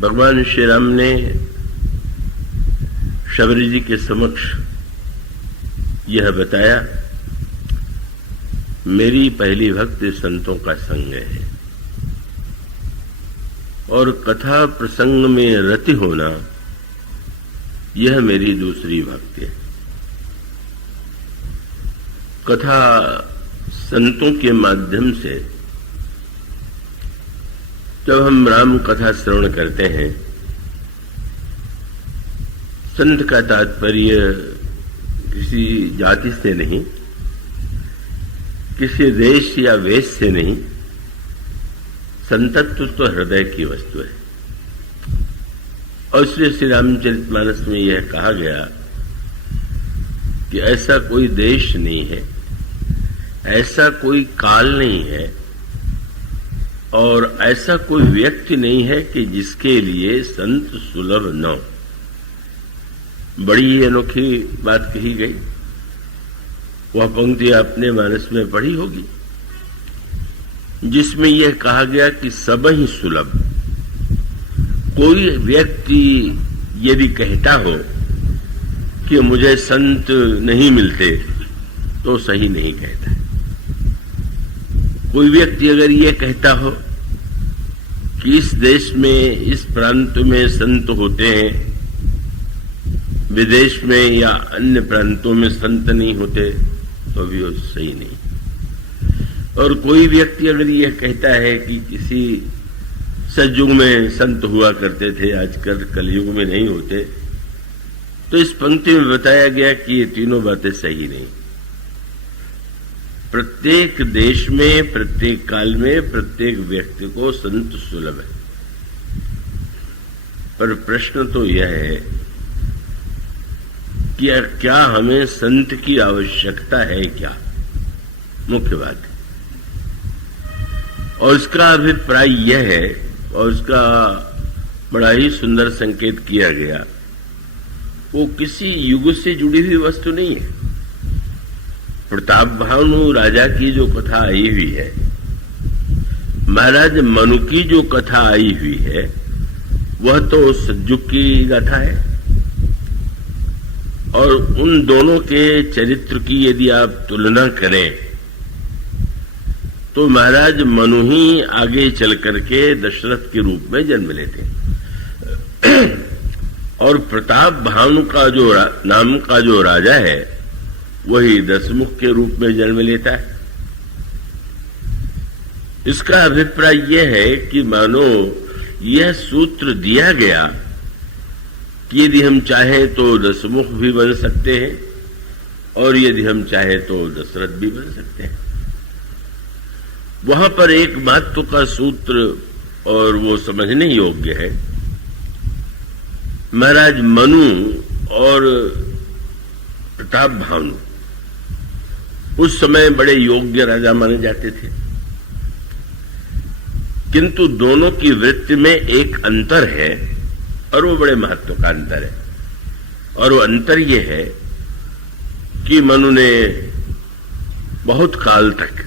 भगवान श्री राम ने शबरी जी के समक्ष यह बताया, मेरी पहली भक्ति संतों का संग है और कथा प्रसंग में रति होना यह मेरी दूसरी भक्ति है। कथा संतों के माध्यम से जब हम राम कथा श्रवण करते हैं, संत का तात्पर्य किसी जाति से नहीं, किसी देश या वेश से नहीं, संतत्व तो हृदय की वस्तु है। और इसलिए श्री रामचरितमानस में यह कहा गया कि ऐसा कोई देश नहीं है, ऐसा कोई काल नहीं है और ऐसा कोई व्यक्ति नहीं है कि जिसके लिए संत सुलभ न हो। बड़ी ही अनोखी बात कही गई। वह पंक्ति आपने मानस में पढ़ी होगी, जिसमें यह कहा गया कि सब ही सुलभ। कोई व्यक्ति यदि कहता हो कि मुझे संत नहीं मिलते तो सही नहीं कहता। कोई व्यक्ति अगर यह कहता हो कि इस देश में, इस प्रांत में संत होते हैं, विदेश में या अन्य प्रांतों में संत नहीं होते, तो भी वो सही नहीं। और कोई व्यक्ति अगर यह कहता है कि किसी सतयुग में संत हुआ करते थे, आजकल कलयुग में नहीं होते, तो इस पंक्ति में बताया गया कि ये तीनों बातें सही नहीं। प्रत्येक देश में, प्रत्येक काल में, प्रत्येक व्यक्ति को संत सुलभ है। पर प्रश्न तो यह है कि क्या हमें संत की आवश्यकता है? क्या मुख्य बात है। और इसका अभिप्राय यह है, और इसका बड़ा ही सुंदर संकेत किया गया, वो किसी युग से जुड़ी हुई वस्तु नहीं है। प्रताप भानु राजा की जो कथा आई हुई है, महाराज मनु की जो कथा आई हुई है, वह तो सतयुग की गाथा है। और उन दोनों के चरित्र की यदि आप तुलना करें तो महाराज मनु ही आगे चल करके दशरथ के रूप में जन्म लेते हैं और प्रताप भानु का जो नाम का जो राजा है वही दशमुख के रूप में जन्म लेता है। इसका अभिप्राय यह है कि मानो यह सूत्र दिया गया कि यदि हम चाहे तो दशमुख भी बन सकते हैं और यदि हम चाहे तो दशरथ भी बन सकते हैं। वहां पर एक महत्व का सूत्र और वो समझने योग्य है। महाराज मनु और प्रताप भानु उस समय बड़े योग्य राजा माने जाते थे, किंतु दोनों की वृत्ति में एक अंतर है और वो बड़े महत्व का अंतर है। और वो अंतर ये है कि मनु ने बहुत काल तक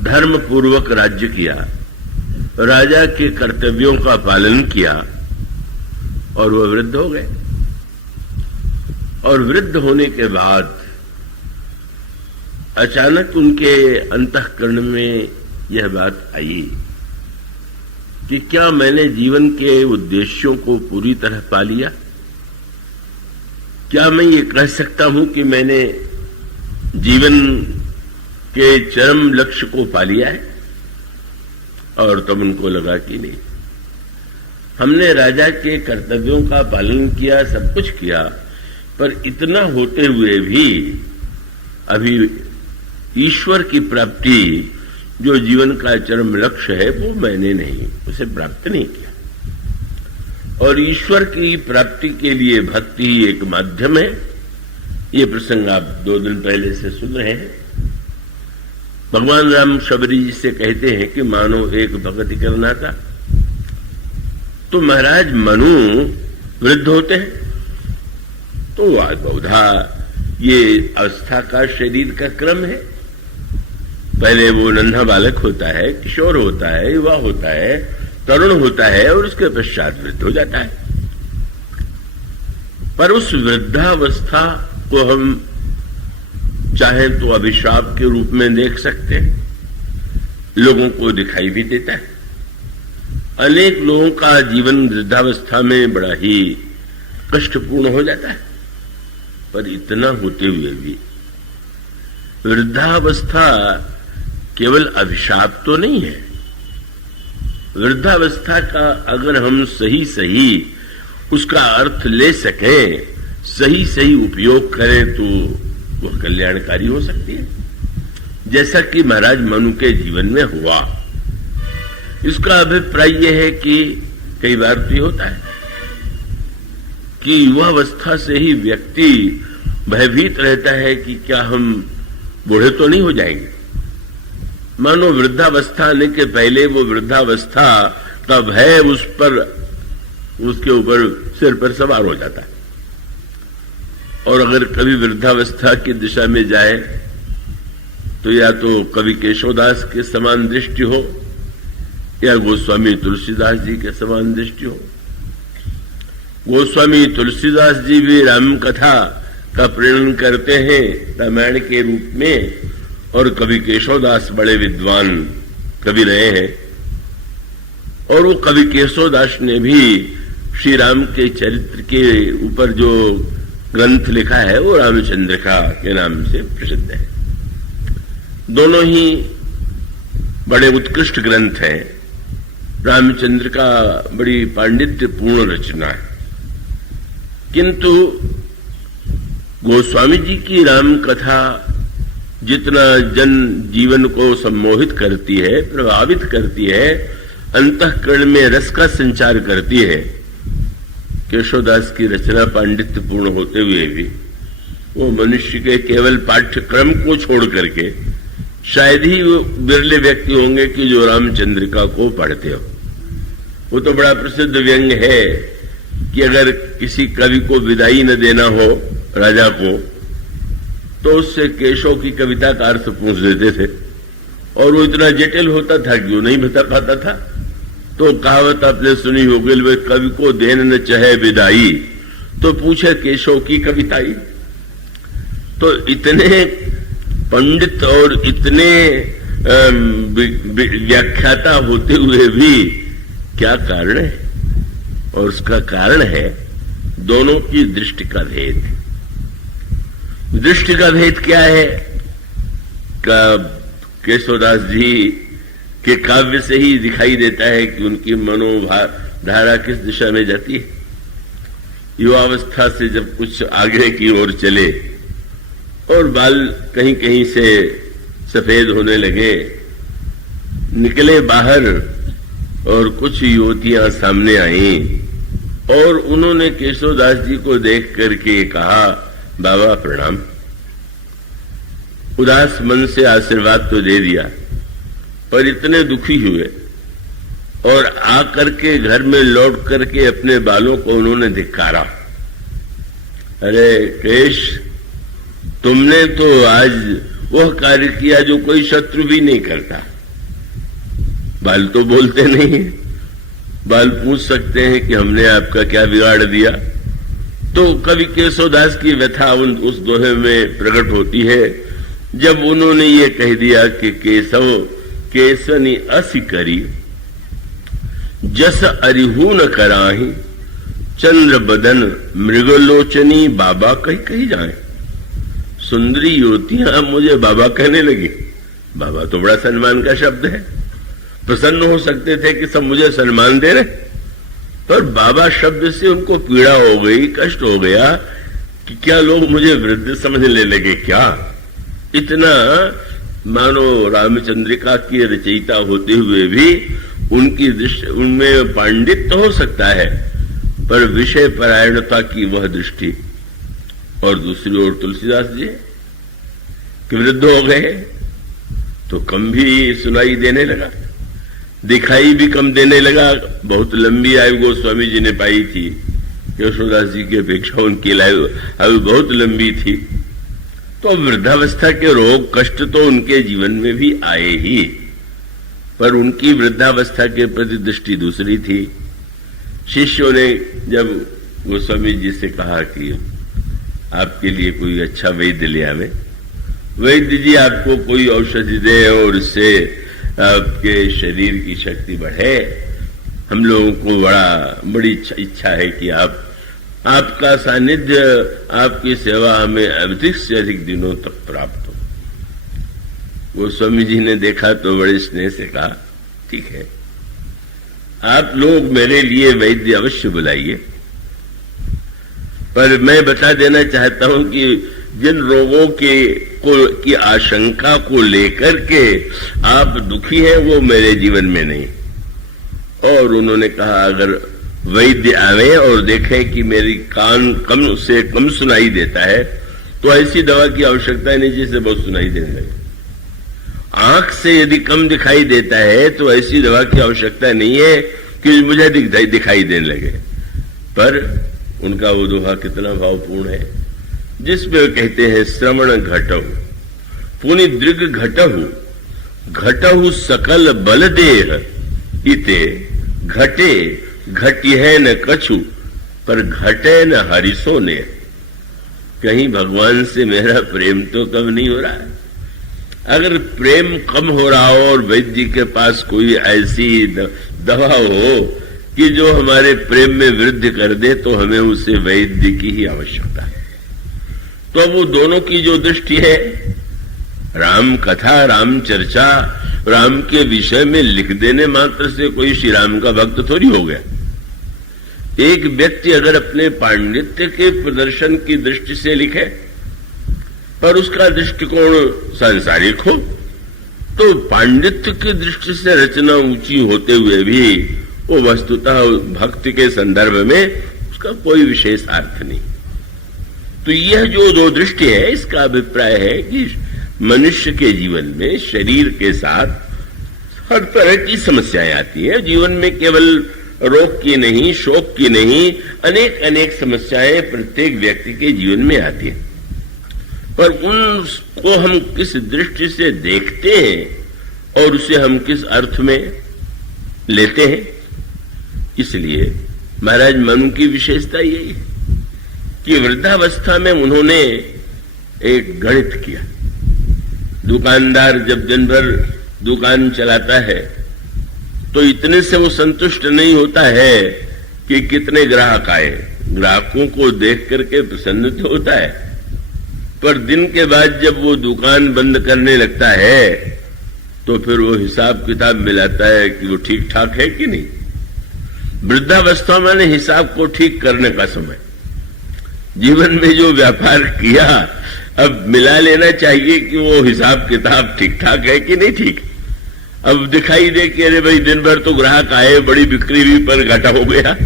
धर्म पूर्वक राज्य किया, राजा के कर्तव्यों का पालन किया और वह वृद्ध हो गए। और वृद्ध होने के बाद अचानक उनके अंतःकरण में यह बात आई कि क्या मैंने जीवन के उद्देश्यों को पूरी तरह पा लिया? क्या मैं ये कह सकता हूं कि मैंने जीवन के चरम लक्ष्य को पा लिया है? और तब उनको लगा कि नहीं, हमने राजा के कर्तव्यों का पालन किया, सब कुछ किया, पर इतना होते हुए भी अभी ईश्वर की प्राप्ति जो जीवन का चरम लक्ष्य है वो मैंने नहीं, उसे प्राप्त नहीं किया। और ईश्वर की प्राप्ति के लिए भक्ति ही एक माध्यम है। ये प्रसंग आप 2 दिन पहले से सुन रहे हैं। भगवान राम शबरी जी से कहते हैं कि मानो एक भक्ति करना था, तो महाराज मनु वृद्ध होते हैं तो बहुधा ये अवस्था का शरीर का क्रम है। पहले वो नन्हा बालक होता है, किशोर होता है, युवा होता है, तरुण होता है और उसके पश्चात वृद्ध हो जाता है। पर उस वृद्धावस्था को हम चाहें तो अभिशाप के रूप में देख सकते हैं, लोगों को दिखाई भी देता है। अनेक लोगों का जीवन वृद्धावस्था में बड़ा ही कष्टपूर्ण हो जाता है। पर इतना होते हुए भी वृद्धावस्था केवल अभिशाप तो नहीं है। वृद्धावस्था का अगर हम सही सही उसका अर्थ ले सकें, सही सही उपयोग करें तो वह कल्याणकारी हो सकती है, जैसा कि महाराज मनु के जीवन में हुआ। इसका अभिप्राय यह है कि कई बार तो होता है कि युवावस्था से ही व्यक्ति भयभीत रहता है कि क्या हम बूढ़े तो नहीं हो जाएंगे। मानो वृद्धावस्था आने के पहले वो वृद्धावस्था का भय उस पर, उसके ऊपर सिर पर सवार हो जाता है। और अगर कभी वृद्धावस्था की दिशा में जाए तो या तो कवि केशवदास के समान दृष्टि हो या गोस्वामी तुलसीदास जी के समान दृष्टि हो। गोस्वामी तुलसीदास जी भी राम कथा का प्रेरण करते हैं रामायण के रूप में, और कवि केशवदास बड़े विद्वान कवि रहे हैं। और वो कवि केशवदास ने भी श्री राम के चरित्र के ऊपर जो ग्रंथ लिखा है वो रामचंद्रिका के नाम से प्रसिद्ध है। दोनों ही बड़े उत्कृष्ट ग्रंथ हैं। रामचंद्रिका बड़ी पांडित्यपूर्ण रचना है, किंतु गोस्वामी जी की राम कथा जितना जन जीवन को सम्मोहित करती है, प्रभावित करती है, अंतःकरण में रस का संचार करती है, केशवदास की रचना पांडित्यपूर्ण होते हुए भी वो मनुष्य के केवल पाठ्यक्रम को छोड़ करके शायद ही वो बिरले व्यक्ति होंगे कि जो रामचंद्रिका को पढ़ते हो। वो तो बड़ा प्रसिद्ध व्यंग है कि अगर किसी कवि को विदाई न देना हो राजा को तो उससे केशव की कविता का अर्थ पूछ देते थे, और वो इतना जटिल होता था कि वो नहीं बता पाता था। तो कहावत आपने सुनी होगी, वे कवि को देन न चाहे विदाई तो पूछे केशव की कविताई। तो इतने पंडित और इतने व्याख्याता होते हुए भी क्या कारण है? और उसका कारण है दोनों की दृष्टि का भेद। दृष्टि का भेद क्या है? केशवदास जी के काव्य से ही दिखाई देता है कि उनकी मनोधारा किस दिशा में जाती है। युवावस्था से जब कुछ आगे की ओर चले और बाल कहीं कहीं से सफेद होने लगे, निकले बाहर और कुछ युवतियां सामने आईं और उन्होंने केशवदास जी को देख करके कहा, बाबा प्रणाम। उदास मन से आशीर्वाद तो दे दिया, पर इतने दुखी हुए और आकर के घर में लौट करके अपने बालों को उन्होंने धिक्कारा। अरे केश, तुमने तो आज वह कार्य किया जो कोई शत्रु भी नहीं करता। बाल तो बोलते नहीं, बाल पूछ सकते हैं कि हमने आपका क्या बिगाड़ दिया। तो कवि केशवदास की व्यथा उस दोहे में प्रकट होती है जब उन्होंने ये कह दिया कि केशव केसनी असि करी जस अरिहू न कराही, चंद्र बदन मृगलोचनी बाबा कही जाए। सुंदरी युवतियां मुझे बाबा कहने लगी। बाबा तो बड़ा सम्मान का शब्द है, प्रसन्न हो सकते थे कि सब मुझे सम्मान दे रहे, पर बाबा शब्द से उनको पीड़ा हो गई, कष्ट हो गया कि क्या लोग मुझे वृद्ध समझने लगे क्या। इतना मानो रामचंद्रिका की रचयिता होते हुए भी उनकी दृष्टि, उनमें पांडित्य हो सकता है पर विषय परायणता की वह दृष्टि। और दूसरी ओर तुलसीदास जी कि वृद्ध हो गए तो कम भी सुनाई देने लगा, दिखाई भी कम देने लगा। बहुत लंबी आयु गोस्वामी जी ने पाई थी, केशवदास जी की अपेक्षा उनकी आयु बहुत लंबी थी। तो वृद्धावस्था के रोग कष्ट तो उनके जीवन में भी आए ही। पर उनकी वृद्धावस्था के प्रति दृष्टि दूसरी थी। शिष्यों ने जब गोस्वामी जी से कहा कि आपके लिए कोई अच्छा वैद्य ले आवे, वैद्य जी आपको कोई औषधि दे और उससे आपके शरीर की शक्ति बढ़े, हम लोगों को बड़ी इच्छा है कि आपका सानिध्य, आपकी सेवा हमें अधिक से अधिक दिनों तक प्राप्त हो। गोस्वामी जी ने देखा तो बड़े स्नेह से कहा, ठीक है, आप लोग मेरे लिए वैद्य अवश्य बुलाइए, पर मैं बता देना चाहता हूं कि जिन रोगों की आशंका को लेकर के आप दुखी हैं वो मेरे जीवन में नहीं। और उन्होंने कहा, अगर वैद्य आवे और देखे कि मेरी कान कम सुनाई देता है तो ऐसी दवा की आवश्यकता नहीं जिससे बहुत सुनाई देने लगे। आंख से यदि कम दिखाई देता है तो ऐसी दवा की आवश्यकता नहीं है कि मुझे दिखाई देने लगे। पर उनका वो दोहा कितना भावपूर्ण है, जिसमें वे कहते हैं, श्रवण घटहु पुनि दृग घटहु, घटहु सकल बल देह, इते घटे घटिह न कछु, पर घटे न हरिसो ने। कहीं भगवान से मेरा प्रेम तो कम नहीं हो रहा है। अगर प्रेम कम हो रहा हो और वैद्य के पास कोई ऐसी दवा हो कि जो हमारे प्रेम में वृद्धि कर दे, तो हमें उसे वैद्य की ही आवश्यकता है। तो वो दोनों की जो दृष्टि है, राम कथा, राम चर्चा, राम के विषय में लिख देने मात्र से कोई श्री राम का भक्त थोड़ी हो गया। एक व्यक्ति अगर अपने पांडित्य के प्रदर्शन की दृष्टि से लिखे पर उसका दृष्टिकोण सांसारिक हो, तो पांडित्य की दृष्टि से रचना ऊंची होते हुए भी वो वस्तुतः भक्ति के संदर्भ में उसका कोई विशेष अर्थ नहीं। तो यह जो दो दृष्टि है, इसका अभिप्राय है कि मनुष्य के जीवन में शरीर के साथ हर तरह की समस्याएं आती हैं। जीवन में केवल रोग की नहीं, शोक की नहीं, अनेक अनेक समस्याएं प्रत्येक व्यक्ति के जीवन में आती हैं। पर उनको हम किस दृष्टि से देखते हैं और उसे हम किस अर्थ में लेते हैं, इसलिए महाराज मनु की विशेषता यही है कि वृद्धावस्था में उन्होंने एक गणित किया। दुकानदार जब दिन भर दुकान चलाता है तो इतने से वो संतुष्ट नहीं होता है कि कितने ग्राहक आए, ग्राहकों को देख करके प्रसन्न तो होता है, पर दिन के बाद जब वो दुकान बंद करने लगता है तो फिर वो हिसाब किताब मिलाता है कि वो ठीक ठाक है कि नहीं। वृद्धावस्था में हिसाब को ठीक करने का समय, जीवन में जो व्यापार किया अब मिला लेना चाहिए कि वो हिसाब किताब ठीक ठाक है कि नहीं ठीक। अब दिखाई दे कि अरे भाई दिन भर तो ग्राहक आए, बड़ी बिक्री हुई, पर घाटा हो गया।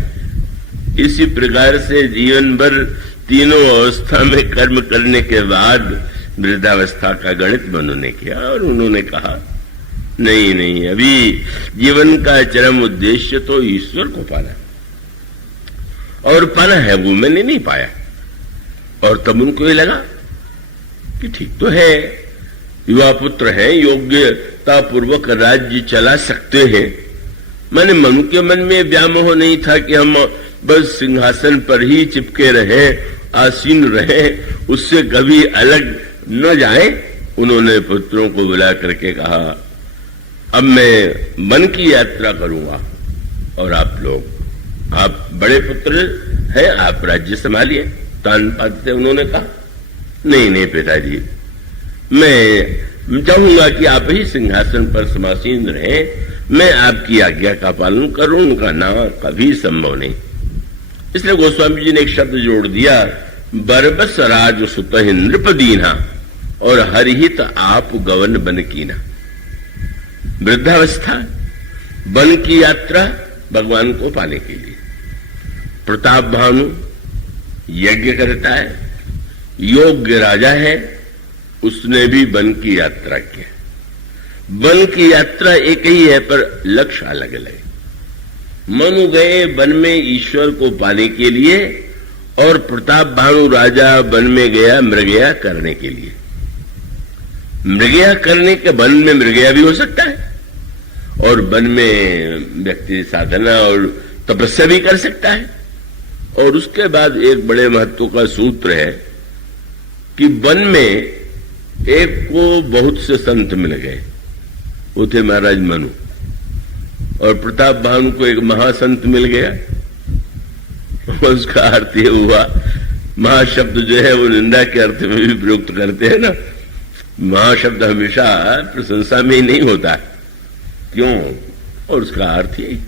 इसी प्रकार से जीवन भर तीनों अवस्था में कर्म करने के बाद वृद्धावस्था का गणित उन्होंने किया और उन्होंने कहा, नहीं नहीं, अभी जीवन का चरम उद्देश्य तो ईश्वर को पाना, और पाना है वो मैंने नहीं पाया। और तब उनको ये लगा कि ठीक तो है, युवा पुत्र है, योग्यता पूर्वक राज्य चला सकते हैं। मैंने मनु के मन में व्यामोह नहीं था कि हम बस सिंहासन पर ही चिपके रहे, आसीन रहे, उससे कभी अलग न जाए। उन्होंने पुत्रों को बुला करके कहा, अब मैं मन की यात्रा करूंगा और आप लोग, आप बड़े पुत्र हैं, आप राज्य संभालिए। तान पाते उन्होंने कहा, नहीं नहीं पिताजी, मैं चाहूंगा कि आप ही सिंहासन पर समासीन रहें, मैं आपकी आज्ञा का पालन करूं, उनका नाम कभी संभव नहीं। इसलिए गोस्वामी जी ने एक शब्द जोड़ दिया, बरबस राज सुत नृपदीना और हरिहित आप गवन बन कीना। वृद्धावस्था वन की यात्रा भगवान को पाने के लिए। प्रताप भानु यज्ञ करता है, योग्य राजा है, उसने भी वन की यात्रा की। वन की यात्रा एक ही है पर लक्ष्य अलग अलग है। मनु गए वन में ईश्वर को पाने के लिए और प्रताप भानु राजा वन में गया मृगया करने के लिए। मृगया करने के वन में मृगया भी हो सकता है और वन में व्यक्ति साधना और तपस्या भी कर सकता है। और उसके बाद एक बड़े महत्व का सूत्र है कि वन में एक को बहुत से संत मिल गए, वो थे महाराज मनु, और प्रताप भानु को एक महासंत मिल गया। उसका अर्थ ये हुआ, महाशब्द जो है वो निंदा के अर्थ में भी प्रयुक्त करते हैं ना, महाशब्द हमेशा प्रशंसा में ही नहीं होता, क्यों? और उसका अर्थ ये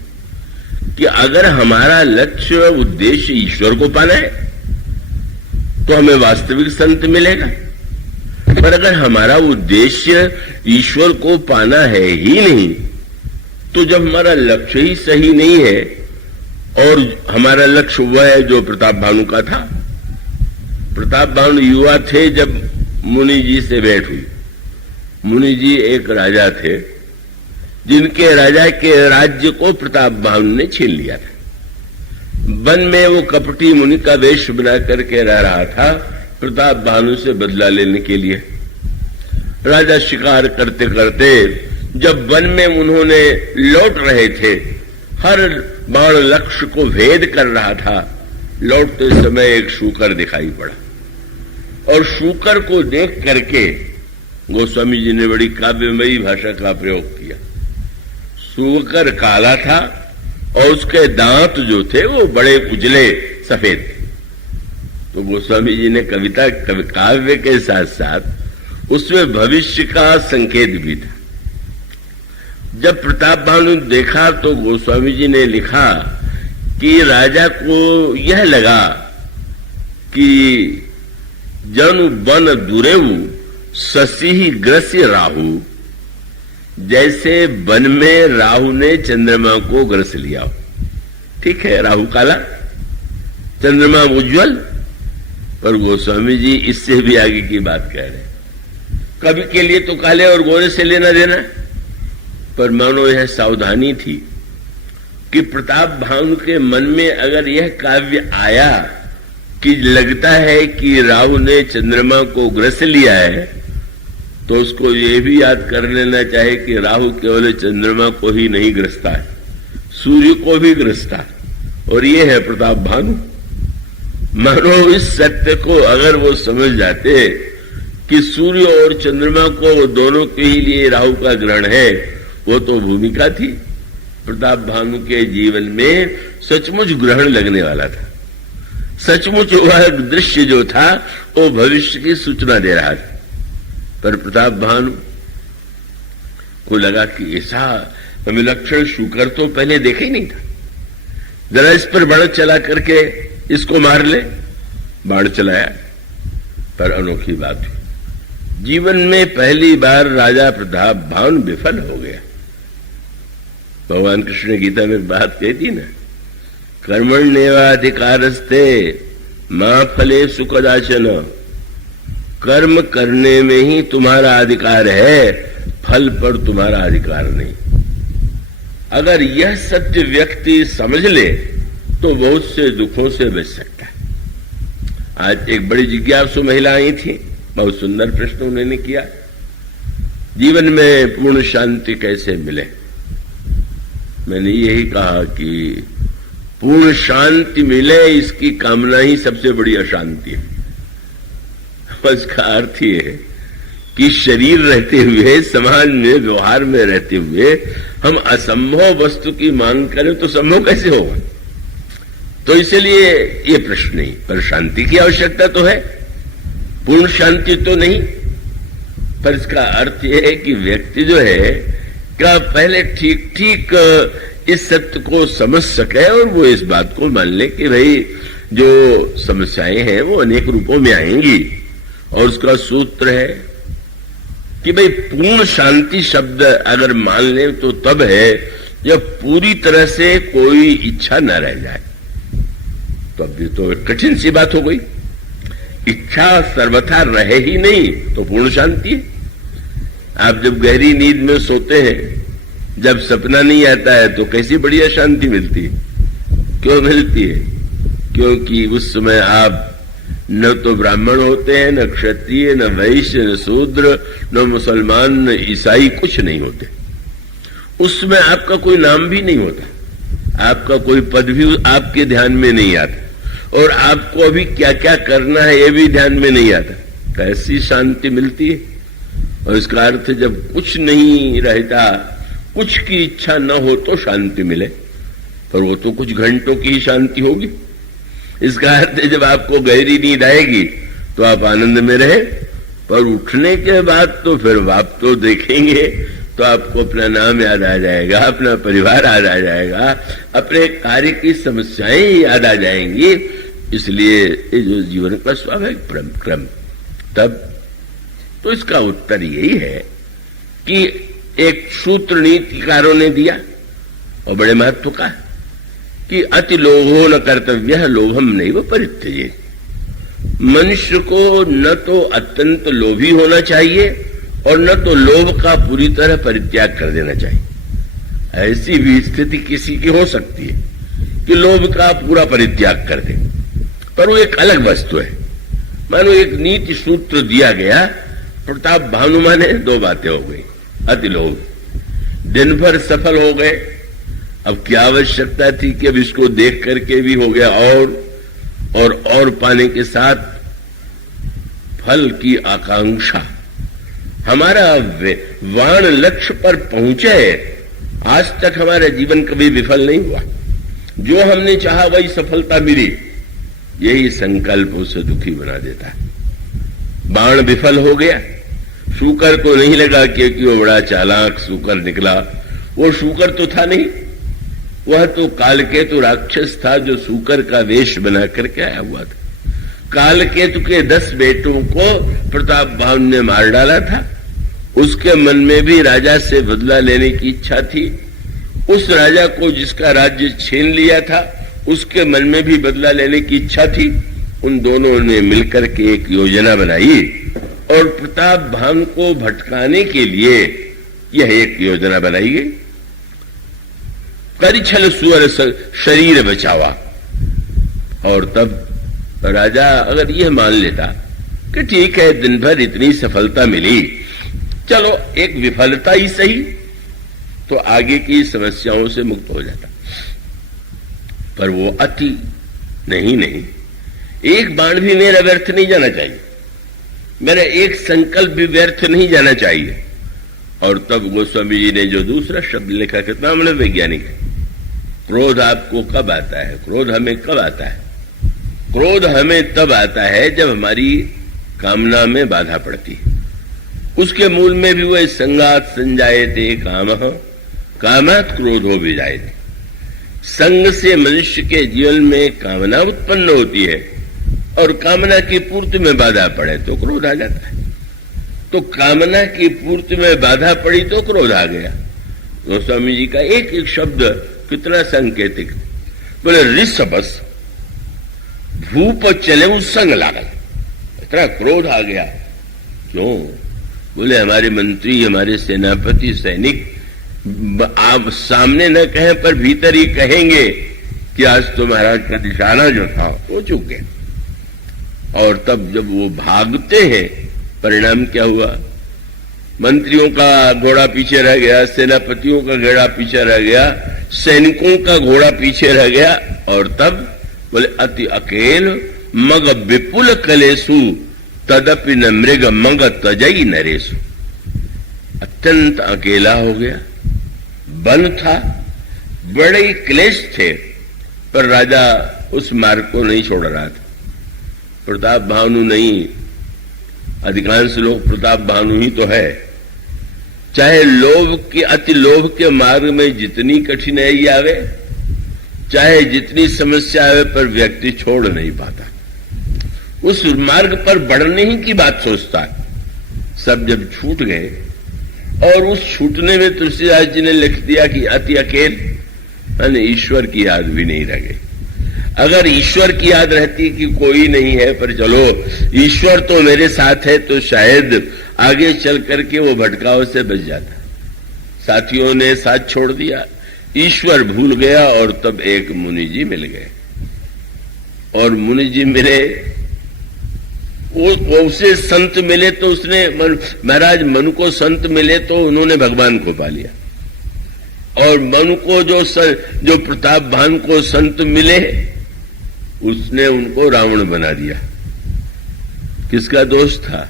कि अगर हमारा लक्ष्य उद्देश्य ईश्वर को पाना है तो हमें वास्तविक संत मिलेगा, पर अगर हमारा उद्देश्य ईश्वर को पाना है ही नहीं, तो जब हमारा लक्ष्य ही सही नहीं है, और हमारा लक्ष्य वह है जो प्रताप भानु का था। प्रताप भानु युवा थे जब मुनि जी से भेंट हुई। मुनि जी एक राजा थे जिनके राजा के राज्य को प्रताप भानु ने छीन लिया था। वन में वो कपटी मुनि का वेश बना करके रह रहा था प्रताप भानु से बदला लेने के लिए। राजा शिकार करते करते जब वन में उन्होंने लौट रहे थे, हर बाण लक्ष्य को भेद कर रहा था, लौटते समय एक शूकर दिखाई पड़ा, और शूकर को देख करके गोस्वामी जी ने बड़ी काव्यमयी भाषा का प्रयोग किया। शूकर काला था और उसके दांत जो थे वो बड़े उजले सफेद थे। तो गोस्वामी जी ने काव्य के साथ साथ उसमें भविष्य का संकेत भी था। जब प्रताप भानु देखा तो गोस्वामी जी ने लिखा कि राजा को यह लगा कि जनु बन दुरेऊ शशि ग्रस्य राहु, जैसे वन में राहु ने चंद्रमा को ग्रस लिया हो। ठीक है, राहु काला, चंद्रमा उज्ज्वल, पर गोस्वामी जी इससे भी आगे की बात कह रहे हैं। कभी के लिए तो काले और गोरे से लेना देना, पर मानो यह सावधानी थी कि प्रताप भानु के मन में अगर यह काव्य आया कि लगता है कि राहु ने चंद्रमा को ग्रस लिया है, तो उसको ये भी याद कर लेना चाहिए कि राहु केवल चंद्रमा को ही नहीं ग्रसता है, सूर्य को भी ग्रसता है, और ये है प्रताप भानु। मानो इस सत्य को अगर वो समझ जाते कि सूर्य और चंद्रमा को दोनों के ही लिए राहु का ग्रहण है, वो तो भूमिका थी। प्रताप भानु के जीवन में सचमुच ग्रहण लगने वाला था, सचमुच वह दृश्य जो था वो भविष्य की सूचना दे रहा था। पर प्रताप भानु को लगा कि ऐसा विलक्षण शूकर तो पहले देखा ही नहीं था, जरा इस पर बाण चला करके इसको मार ले। बाण चलाया, पर अनोखी बात हुई, जीवन में पहली बार राजा प्रताप भानु विफल हो गया। भगवान कृष्ण ने गीता में बात कही थी ना, कर्मण्येवाधिकारस्ते मां फले सुखदाचन, कर्म करने में ही तुम्हारा अधिकार है, फल पर तुम्हारा अधिकार नहीं। अगर यह सत्य व्यक्ति समझ ले तो बहुत से दुखों से बच सकता है। आज एक बड़ी जिज्ञासु महिला आई थी, बहुत सुंदर प्रश्न उन्होंने किया, जीवन में पूर्ण शांति कैसे मिले। मैंने यही कहा कि पूर्ण शांति मिले इसकी कामना ही सबसे बड़ी अशांति है। इसका अर्थ ये है कि शरीर रहते हुए, समाज में व्यवहार में रहते हुए हम असंभव वस्तु की मांग करें तो संभव कैसे होगा। तो इसलिए ये प्रश्न नहीं, पर शांति की आवश्यकता तो है, पूर्ण शांति तो नहीं। पर इसका अर्थ यह है कि व्यक्ति जो है क्या पहले ठीक ठीक इस सत्य को समझ सके और वो इस बात को मान ले कि भाई जो समस्याएं हैं वो अनेक रूपों में आएंगी, और उसका सूत्र है कि भाई पूर्ण शांति शब्द अगर मान ले तो तब है जब पूरी तरह से कोई इच्छा न रह जाए। तो अब ये तो कठिन सी बात हो गई, इच्छा सर्वथा रहे ही नहीं तो पूर्ण शांति है। आप जब गहरी नींद में सोते हैं, जब सपना नहीं आता है तो कैसी बढ़िया शांति मिलती है। क्यों मिलती है? क्योंकि उस समय आप न तो ब्राह्मण होते हैं, न क्षत्रिय, न वैश्य, न शूद्र, न मुसलमान, न ईसाई, कुछ नहीं होते। उसमें आपका कोई नाम भी नहीं होता, आपका कोई पद भी आपके ध्यान में नहीं आता, और आपको अभी क्या क्या करना है ये भी ध्यान में नहीं आता। कैसी शांति मिलती है। और इसका अर्थ जब कुछ नहीं रहता, कुछ की इच्छा न हो तो शांति मिले, पर वो तो कुछ घंटों की ही शांति होगी। इसका अर्थ है जब आपको गहरी नींद आएगी तो आप आनंद में रहे, पर उठने के बाद तो फिर आप तो देखेंगे तो आपको अपना नाम याद आ जाएगा, अपना परिवार याद आ जाएगा, अपने कार्य की समस्याएं याद आ जाएंगी। इसलिए ये जो जीवन का स्वाभाविक क्रम, तब तो इसका उत्तर यही है कि एक सूत्र नीतिकारों ने दिया और बड़े महत्व का कि अति लोभो न कर्तव्य लोभम नैव परित्यजेत्। मनुष्य को न तो अत्यंत लोभी होना चाहिए और न तो लोभ का पूरी तरह परित्याग कर देना चाहिए। ऐसी भी स्थिति किसी की हो सकती है कि लोभ का पूरा परित्याग कर दे, पर वो एक अलग वस्तु है। मानो एक नीति सूत्र दिया गया, प्रताप भानुमा ने दो बातें हो गई। अति लोभ, दिन भर सफल हो गए, अब क्या आवश्यकता थी कि अब इसको देख करके भी हो गया और पाने के साथ फल की आकांक्षा। हमारा वाण लक्ष्य पर पहुंचे, आज तक हमारा जीवन कभी विफल नहीं हुआ। जो हमने चाहा वही सफलता मिली, यही संकल्प उसे दुखी बना देता है। बाण विफल हो गया, शूकर को नहीं लगा कि वो बड़ा चालाक शूकर निकला, वो शूकर तो था नहीं, वह तो कालकेतु राक्षस था जो शूकर का वेश बना करके आया हुआ था। कालकेतु के 10 बेटों को प्रताप भानु ने मार डाला था। उसके मन में भी राजा से बदला लेने की इच्छा थी। उस राजा को जिसका राज्य छीन लिया था, उसके मन में भी बदला लेने की इच्छा थी। उन दोनों ने मिलकर के एक योजना बनाई और प्रताप भानु को भटकाने के लिए यह एक योजना बनाई गई। करिछल सुअर शरीर बचावा। और तब राजा अगर यह मान लेता कि ठीक है, दिन भर इतनी सफलता मिली, चलो एक विफलता ही सही, तो आगे की समस्याओं से मुक्त हो जाता। पर वो अति नहीं, एक बाण भी मेरा व्यर्थ नहीं जाना चाहिए, मेरा एक संकल्प भी व्यर्थ नहीं जाना चाहिए। और तब गोस्वामी जी ने जो दूसरा शब्द लिखा, कितना बड़ा वैज्ञानिक है। क्रोध आपको कब आता है? क्रोध हमें कब आता है? क्रोध हमें तब आता है जब हमारी कामना में बाधा पड़ती है। उसके मूल में भी वह संगात संजायते कामः कामात् क्रोधो विजायते। संग से मनुष्य के जीवन में कामना उत्पन्न होती है और कामना की पूर्ति में बाधा पड़े तो क्रोध आ जाता है। तो कामना की पूर्ति में बाधा पड़ी तो क्रोध आ गया। गोस्वामी जी का एक एक शब्द कितना सांकेतिक। बोले ऋषभस भूप चले उस संग लागल, इतना क्रोध आ गया। क्यों? बोले हमारे मंत्री, हमारे सेनापति, सैनिक आप सामने न कहें पर भीतर ही कहेंगे कि आज तो महाराज का निशाना जो था वो चूक गया। और तब जब वो भागते हैं, परिणाम क्या हुआ? मंत्रियों का घोड़ा पीछे रह गया, सेनापतियों का घोड़ा पीछे रह गया, सैनिकों का घोड़ा पीछे रह गया। और तब बोले अति अकेल मग विपुल कलेसु तदपि न मृग मग तजई नरेसु। अत्यंत अकेला हो गया, वन था, बड़े ही क्लेश थे, पर राजा उस मार्ग को नहीं छोड़ रहा था। प्रताप भानु नहीं, अधिकांश लोग प्रताप भानु ही तो है। चाहे लोभ के, अति लोभ के मार्ग में जितनी कठिनाई आवे, चाहे जितनी समस्या आवे, पर व्यक्ति छोड़ नहीं पाता। उस मार्ग पर बढ़ने ही की बात सोचता है। सब जब छूट गए, और उस छूटने में तुलसीदास जी ने लिख दिया कि अति अकेल, यानी ईश्वर की याद भी नहीं रह गई। अगर ईश्वर की याद रहती कि कोई नहीं है, पर चलो ईश्वर तो मेरे साथ है, तो शायद आगे चल करके वो भटकाव से बच जाता। साथियों ने साथ छोड़ दिया, ईश्वर भूल गया। और तब एक मुनि जी मिल गए, और मुनि जी मिले, उसे संत मिले तो उसने महाराज मनु को संत मिले तो उन्होंने भगवान को पा लिया। और मनु को जो प्रताप भान को संत मिले, उसने उनको रावण बना दिया। किसका दोष था?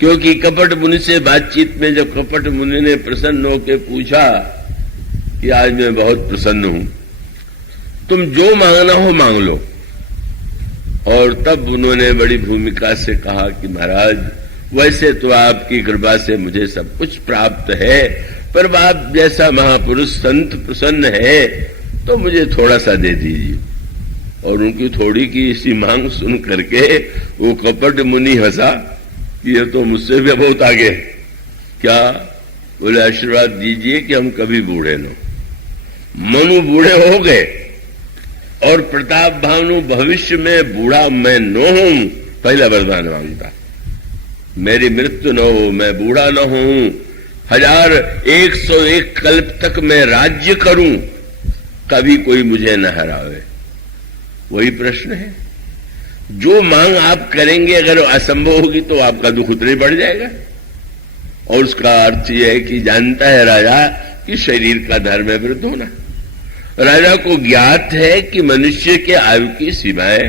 क्योंकि कपट मुनि से बातचीत में जब कपट मुनि ने प्रसन्न होकर पूछा कि आज मैं बहुत प्रसन्न हूं, तुम जो मांगना हो मांग लो, और तब उन्होंने बड़ी भूमिका से कहा कि महाराज वैसे तो आपकी कृपा से मुझे सब कुछ प्राप्त है, पर आप जैसा महापुरुष संत प्रसन्न है तो मुझे थोड़ा सा दे दीजिए। और उनकी थोड़ी की इसी मांग सुन करके वो कपट मुनि हंसा कि ये तो मुझसे भी बहुत आगे। क्या बोले? आशीर्वाद दीजिए कि हम कभी बूढ़े न हो। मनु बूढ़े हो गए और प्रताप भानु भविष्य में बूढ़ा मैं न हूं, पहला वरदान मांगता, मेरी मृत्यु न हो, मैं बूढ़ा न हूं, 1101 कल्प तक मैं राज्य करूं, कभी कोई मुझे न हरावे। वही प्रश्न है। जो मांग आप करेंगे अगर असंभव होगी तो आपका दुख उतना ही बढ़ जाएगा। और उसका अर्थ यह है कि जानता है राजा कि शरीर का धर्म है वृद्ध होना। राजा को ज्ञात है कि मनुष्य के आयु की सीमाएं,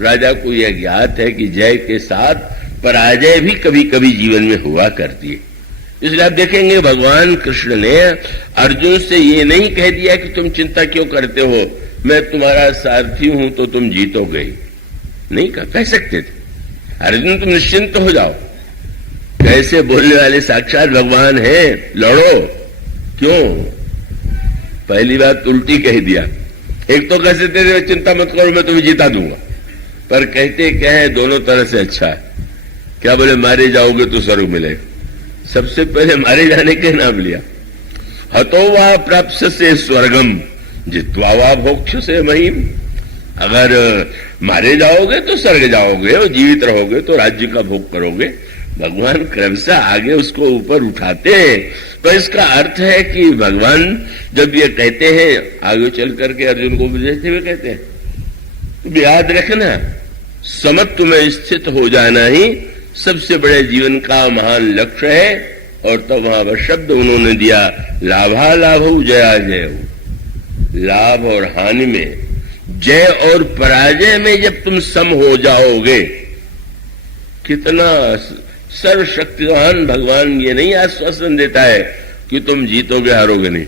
राजा को यह ज्ञात है कि जय के साथ पराजय भी कभी कभी जीवन में हुआ करती है। इसलिए आप देखेंगे भगवान कृष्ण ने अर्जुन से ये नहीं कह दिया कि तुम चिंता क्यों करते हो, मैं तुम्हारा सारथी हूं तो तुम जीतोगे। नहीं कह सकते थे, अर्जुन तुम निश्चिंत हो जाओ। कैसे बोलने वाले साक्षात भगवान है, लड़ो। क्यों? पहली बात उल्टी कह दिया। एक तो कह सकते थे चिंता मत करो मैं तुम्हें जीता दूंगा, पर कहते क्या है दोनों तरह से अच्छा है। क्या बोले? मारे जाओगे तो स्वर्ग मिलेगा। सबसे पहले मारे जाने के नाम लिया। हतो वा प्राप्त से स्वर्गम जित्वा वा भोक्ष से महिम। अगर मारे जाओगे तो स्वर्ग जाओगे और जीवित रहोगे तो राज्य का भोग करोगे। भगवान क्रमशः आगे उसको ऊपर उठाते हैं। तो इसका अर्थ है कि भगवान जब ये कहते हैं आगे चल करके अर्जुन को बुझाते हुए कहते हैं, तो याद रखना समत्व में स्थित हो जाना ही सबसे बड़े जीवन का महान लक्ष्य है। और तब वहां पर शब्द उन्होंने दिया, लाभा लाभो जया जय। लाभ और हानि में, जय और पराजय में जब तुम सम हो जाओगे, कितना सर्वशक्तिवान भगवान ये नहीं आश्वासन देता है कि तुम जीतोगे हारोगे नहीं।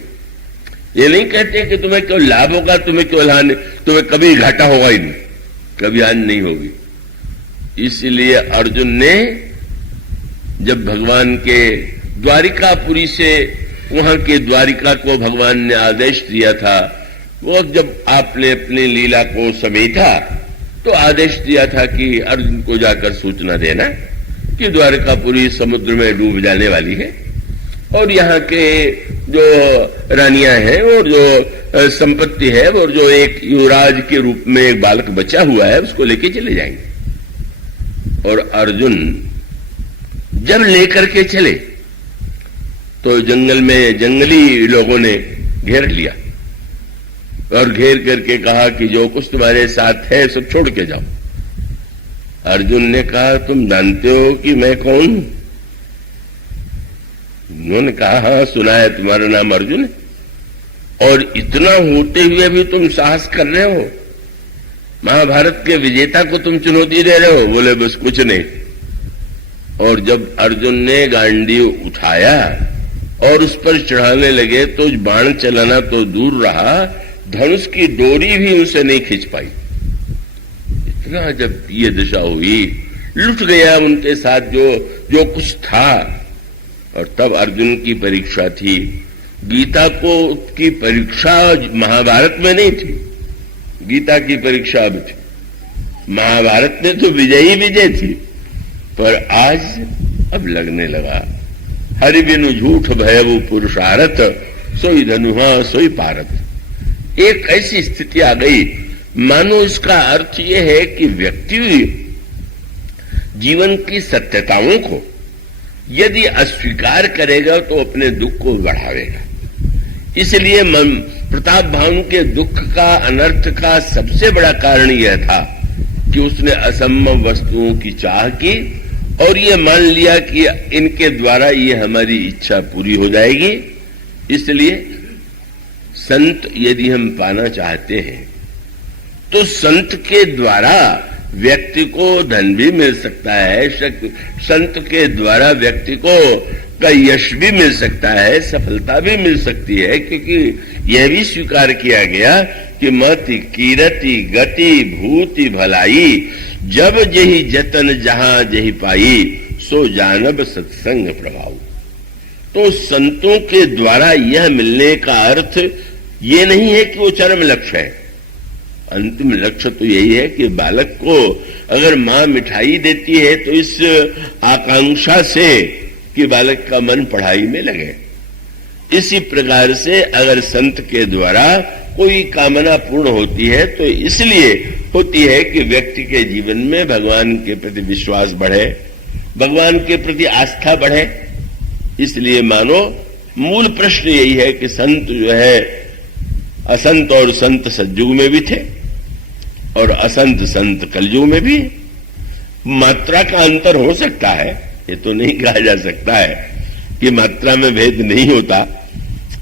ये नहीं कहते कि तुम्हें क्यों लाभ होगा, तुम्हें क्यों हानि, तुम्हें कभी घाटा होगा ही नहीं, कभी हानि नहीं होगी। इसलिए अर्जुन ने जब भगवान के द्वारिकापुरी से वहां के द्वारिका को भगवान ने आदेश दिया था, वो जब आपने अपनी लीला को समेटा तो आदेश दिया था कि अर्जुन को जाकर सूचना देना कि द्वारिकापुरी समुद्र में डूब जाने वाली है और यहाँ के जो रानियां हैं और जो संपत्ति है और जो एक युवराज के रूप में एक बालक बचा हुआ है उसको लेके चले जाएंगे। और अर्जुन जब लेकर के चले तो जंगल में जंगली लोगों ने घेर लिया और घेर करके कहा कि जो कुछ तुम्हारे साथ है सब छोड़ के जाओ। अर्जुन ने कहा तुम जानते हो कि मैं कौन हूं? उन्होंने कहा हाँ सुना है तुम्हारा नाम अर्जुन है। और इतना होते हुए भी तुम साहस कर रहे हो, महाभारत के विजेता को तुम चुनौती दे रहे हो? बोले बस कुछ नहीं। और जब अर्जुन ने गांडीव उठाया और उस पर चढ़ाने लगे तो बाण चलाना तो दूर रहा, धनुष की डोरी भी उसे नहीं खींच पाई। इतना जब ये दशा हुई, लुट गया उनके साथ जो कुछ था। और तब अर्जुन की परीक्षा थी। गीता को की परीक्षा महाभारत में नहीं थी, गीता की परीक्षा अब थी। महाभारत में तो विजयी विजय थी, पर आज अब लगने लगा हरि बिनु झूठ भयवु पुरुषारथ, सोई धनुहा सोई पारथ। एक ऐसी स्थिति आ गई मानो इसका अर्थ यह है कि व्यक्ति जीवन की सत्यताओं को यदि अस्वीकार करेगा तो अपने दुख को बढ़ावेगा। इसलिए प्रताप भानु के दुख का, अनर्थ का सबसे बड़ा कारण यह था कि उसने असंभव वस्तुओं की चाह की और ये मान लिया कि इनके द्वारा ये हमारी इच्छा पूरी हो जाएगी। इसलिए संत यदि हम पाना चाहते हैं तो संत के द्वारा व्यक्ति को धन भी मिल सकता है, संत के द्वारा व्यक्ति को का यश भी मिल सकता है, सफलता भी मिल सकती है, क्योंकि यह भी स्वीकार किया गया कि मति कीरति गति भूति भलाई, जब जही जतन जहां जही पाई, सो जानब सत्संग प्रभाव। तो संतों के द्वारा यह मिलने का अर्थ ये नहीं है कि वो चरम लक्ष्य है। अंतिम लक्ष्य तो यही है कि बालक को अगर मां मिठाई देती है तो इस आकांक्षा से कि बालक का मन पढ़ाई में लगे। इसी प्रकार से अगर संत के द्वारा कोई कामना पूर्ण होती है तो इसलिए होती है कि व्यक्ति के जीवन में भगवान के प्रति विश्वास बढ़े, भगवान के प्रति आस्था बढ़े। इसलिए मानो मूल प्रश्न यही है कि संत जो है, असंत और संत सतयुग में भी थे और असंत संत कलयुग में भी। मात्रा का अंतर हो सकता है, ये तो नहीं कहा जा सकता है कि मात्रा में भेद नहीं होता।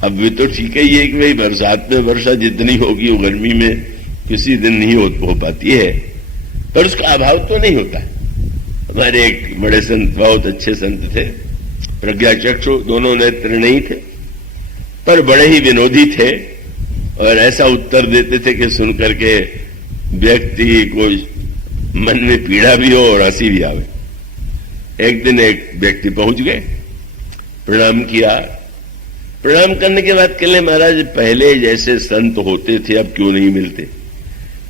अब भी तो ठीक है ये कि भाई बरसात में वर्षा जितनी होगी वो गर्मी में किसी दिन नहीं हो पाती है, पर उसका अभाव तो नहीं होता। हमारे एक बड़े संत, बहुत अच्छे संत थे, प्रज्ञाचक्षु, दोनों नेत्र नहीं थे पर बड़े ही विनोदी थे और ऐसा उत्तर देते थे कि सुन करके व्यक्ति को मन में पीड़ा भी हो और हंसी भी आवे। एक दिन एक व्यक्ति पहुंच गए, प्रणाम किया। प्रणाम करने के बाद कहले महाराज पहले जैसे संत होते थे अब क्यों नहीं मिलते?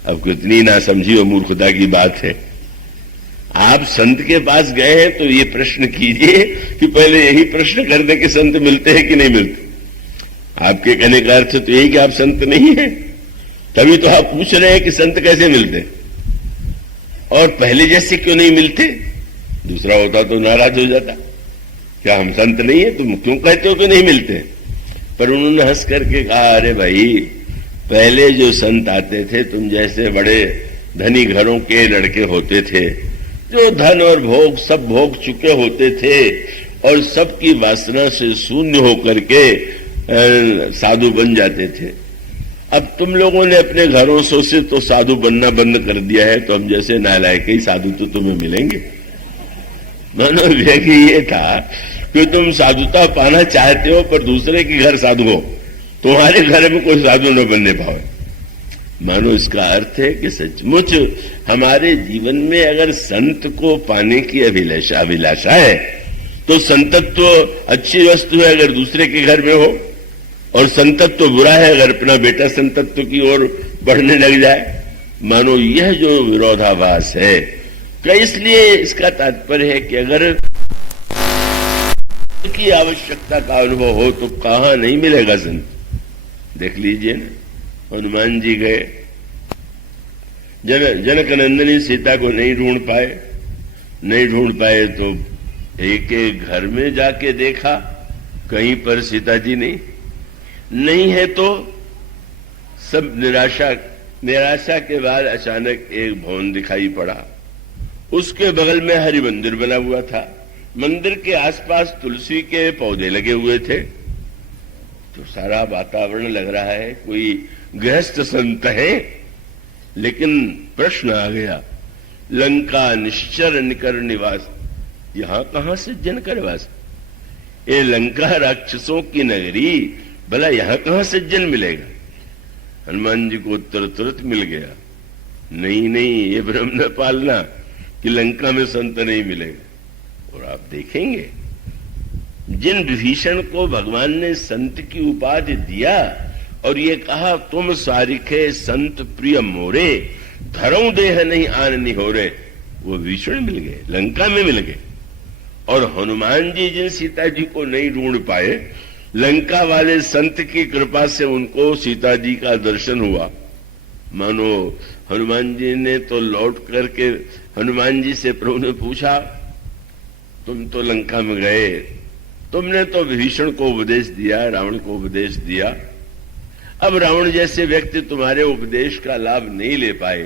अब कितनी नासमझी और मूर्खता की बात है। आप संत के पास गए हैं तो ये प्रश्न कीजिए कि पहले यही प्रश्न कर दे कि संत मिलते हैं कि नहीं मिलते। आपके कहने का अर्थ तो यही कि आप संत नहीं हैं, तभी तो आप पूछ रहे हैं कि संत कैसे मिलते और पहले जैसे क्यों नहीं मिलते। दूसरा होता तो नाराज हो जाता, क्या हम संत नहीं है, तुम क्यों कहते हो कि नहीं मिलते? पर उन्होंने हंस करके कहा, अरे भाई पहले जो संत आते थे तुम जैसे बड़े धनी घरों के लड़के होते थे, जो धन और भोग सब भोग चुके होते थे और सबकी वासना से शून्य होकर के साधु बन जाते थे। अब तुम लोगों ने अपने घरों से तो साधु बनना बंद कर दिया है, तो हम जैसे नालायक ही साधु तो तुम्हें मिलेंगे। मनोव्यय ये था कि तुम साधुता पाना चाहते हो पर दूसरे के घर साधु हो, तुम्हारे घर में कोई साधु न बनने पाए। मानो इसका अर्थ है कि सचमुच हमारे जीवन में अगर संत को पाने की अभिलाषा है तो संतत्व अच्छी वस्तु है अगर दूसरे के घर में हो, और संतत्व बुरा है अगर अपना बेटा संतत्व की ओर बढ़ने लग जाए। मानो यह जो विरोधाभास है, तो इसलिए इसका तात्पर्य है कि अगर की आवश्यकता का अनुभव हो तो कहां नहीं मिलेगा संत। देख लीजिए ना, हनुमान जी गए, जनक नंदनी सीता को नहीं ढूंढ पाए तो एक एक घर में जाके देखा, कहीं पर सीता जी नहीं है तो सब निराशा के बाद अचानक एक भवन दिखाई पड़ा। उसके बगल में हरि मंदिर बना हुआ था, मंदिर के आसपास तुलसी के पौधे लगे हुए थे, तो सारा वातावरण लग रहा है कोई गृहस्थ संत है। लेकिन प्रश्न आ गया, लंका निश्चर निकर निवास, यहां कहां से जन कर वास? ये लंका राक्षसों की नगरी, भला यहां कहां सज्जन मिलेगा? हनुमान जी को उत्तर तुरंत मिल गया, नहीं ये भ्रम न पालना कि लंका में संत नहीं मिलेगा। और आप देखेंगे जिन विभीषण को भगवान ने संत की उपाधि दिया और ये कहा तुम सारिखे संत प्रिय मोरे, धरऊ देह नहीं आन निहोरे, वो विभीषण मिल गए, लंका में मिल गए। और हनुमान जी जिन सीता जी को नहीं ढूंढ पाए, लंका वाले संत की कृपा से उनको सीता जी का दर्शन हुआ। मानो हनुमान जी ने तो लौट करके हनुमान जी से प्रभु ने पूछा, तुम तो लंका में गए, तुमने तो विभीषण को उपदेश दिया, रावण को उपदेश दिया, अब रावण जैसे व्यक्ति तुम्हारे उपदेश का लाभ नहीं ले पाए,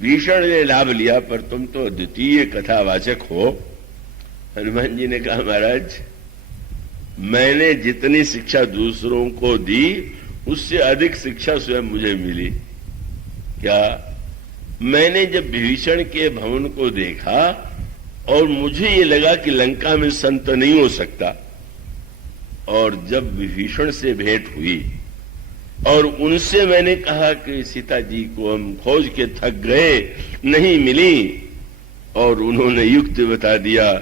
विभीषण ने लाभ लिया पर तुम तो द्वितीय कथावाचक हो। हनुमान जी ने कहा, महाराज मैंने जितनी शिक्षा दूसरों को दी उससे अधिक शिक्षा स्वयं मुझे मिली। क्या? मैंने जब विभीषण के भवन को देखा और मुझे ये लगा कि लंका में संत नहीं हो सकता, और जब विभीषण से भेंट हुई और उनसे मैंने कहा कि सीता जी को हम खोज के थक गए, नहीं मिली, और उन्होंने युक्ति बता दिया,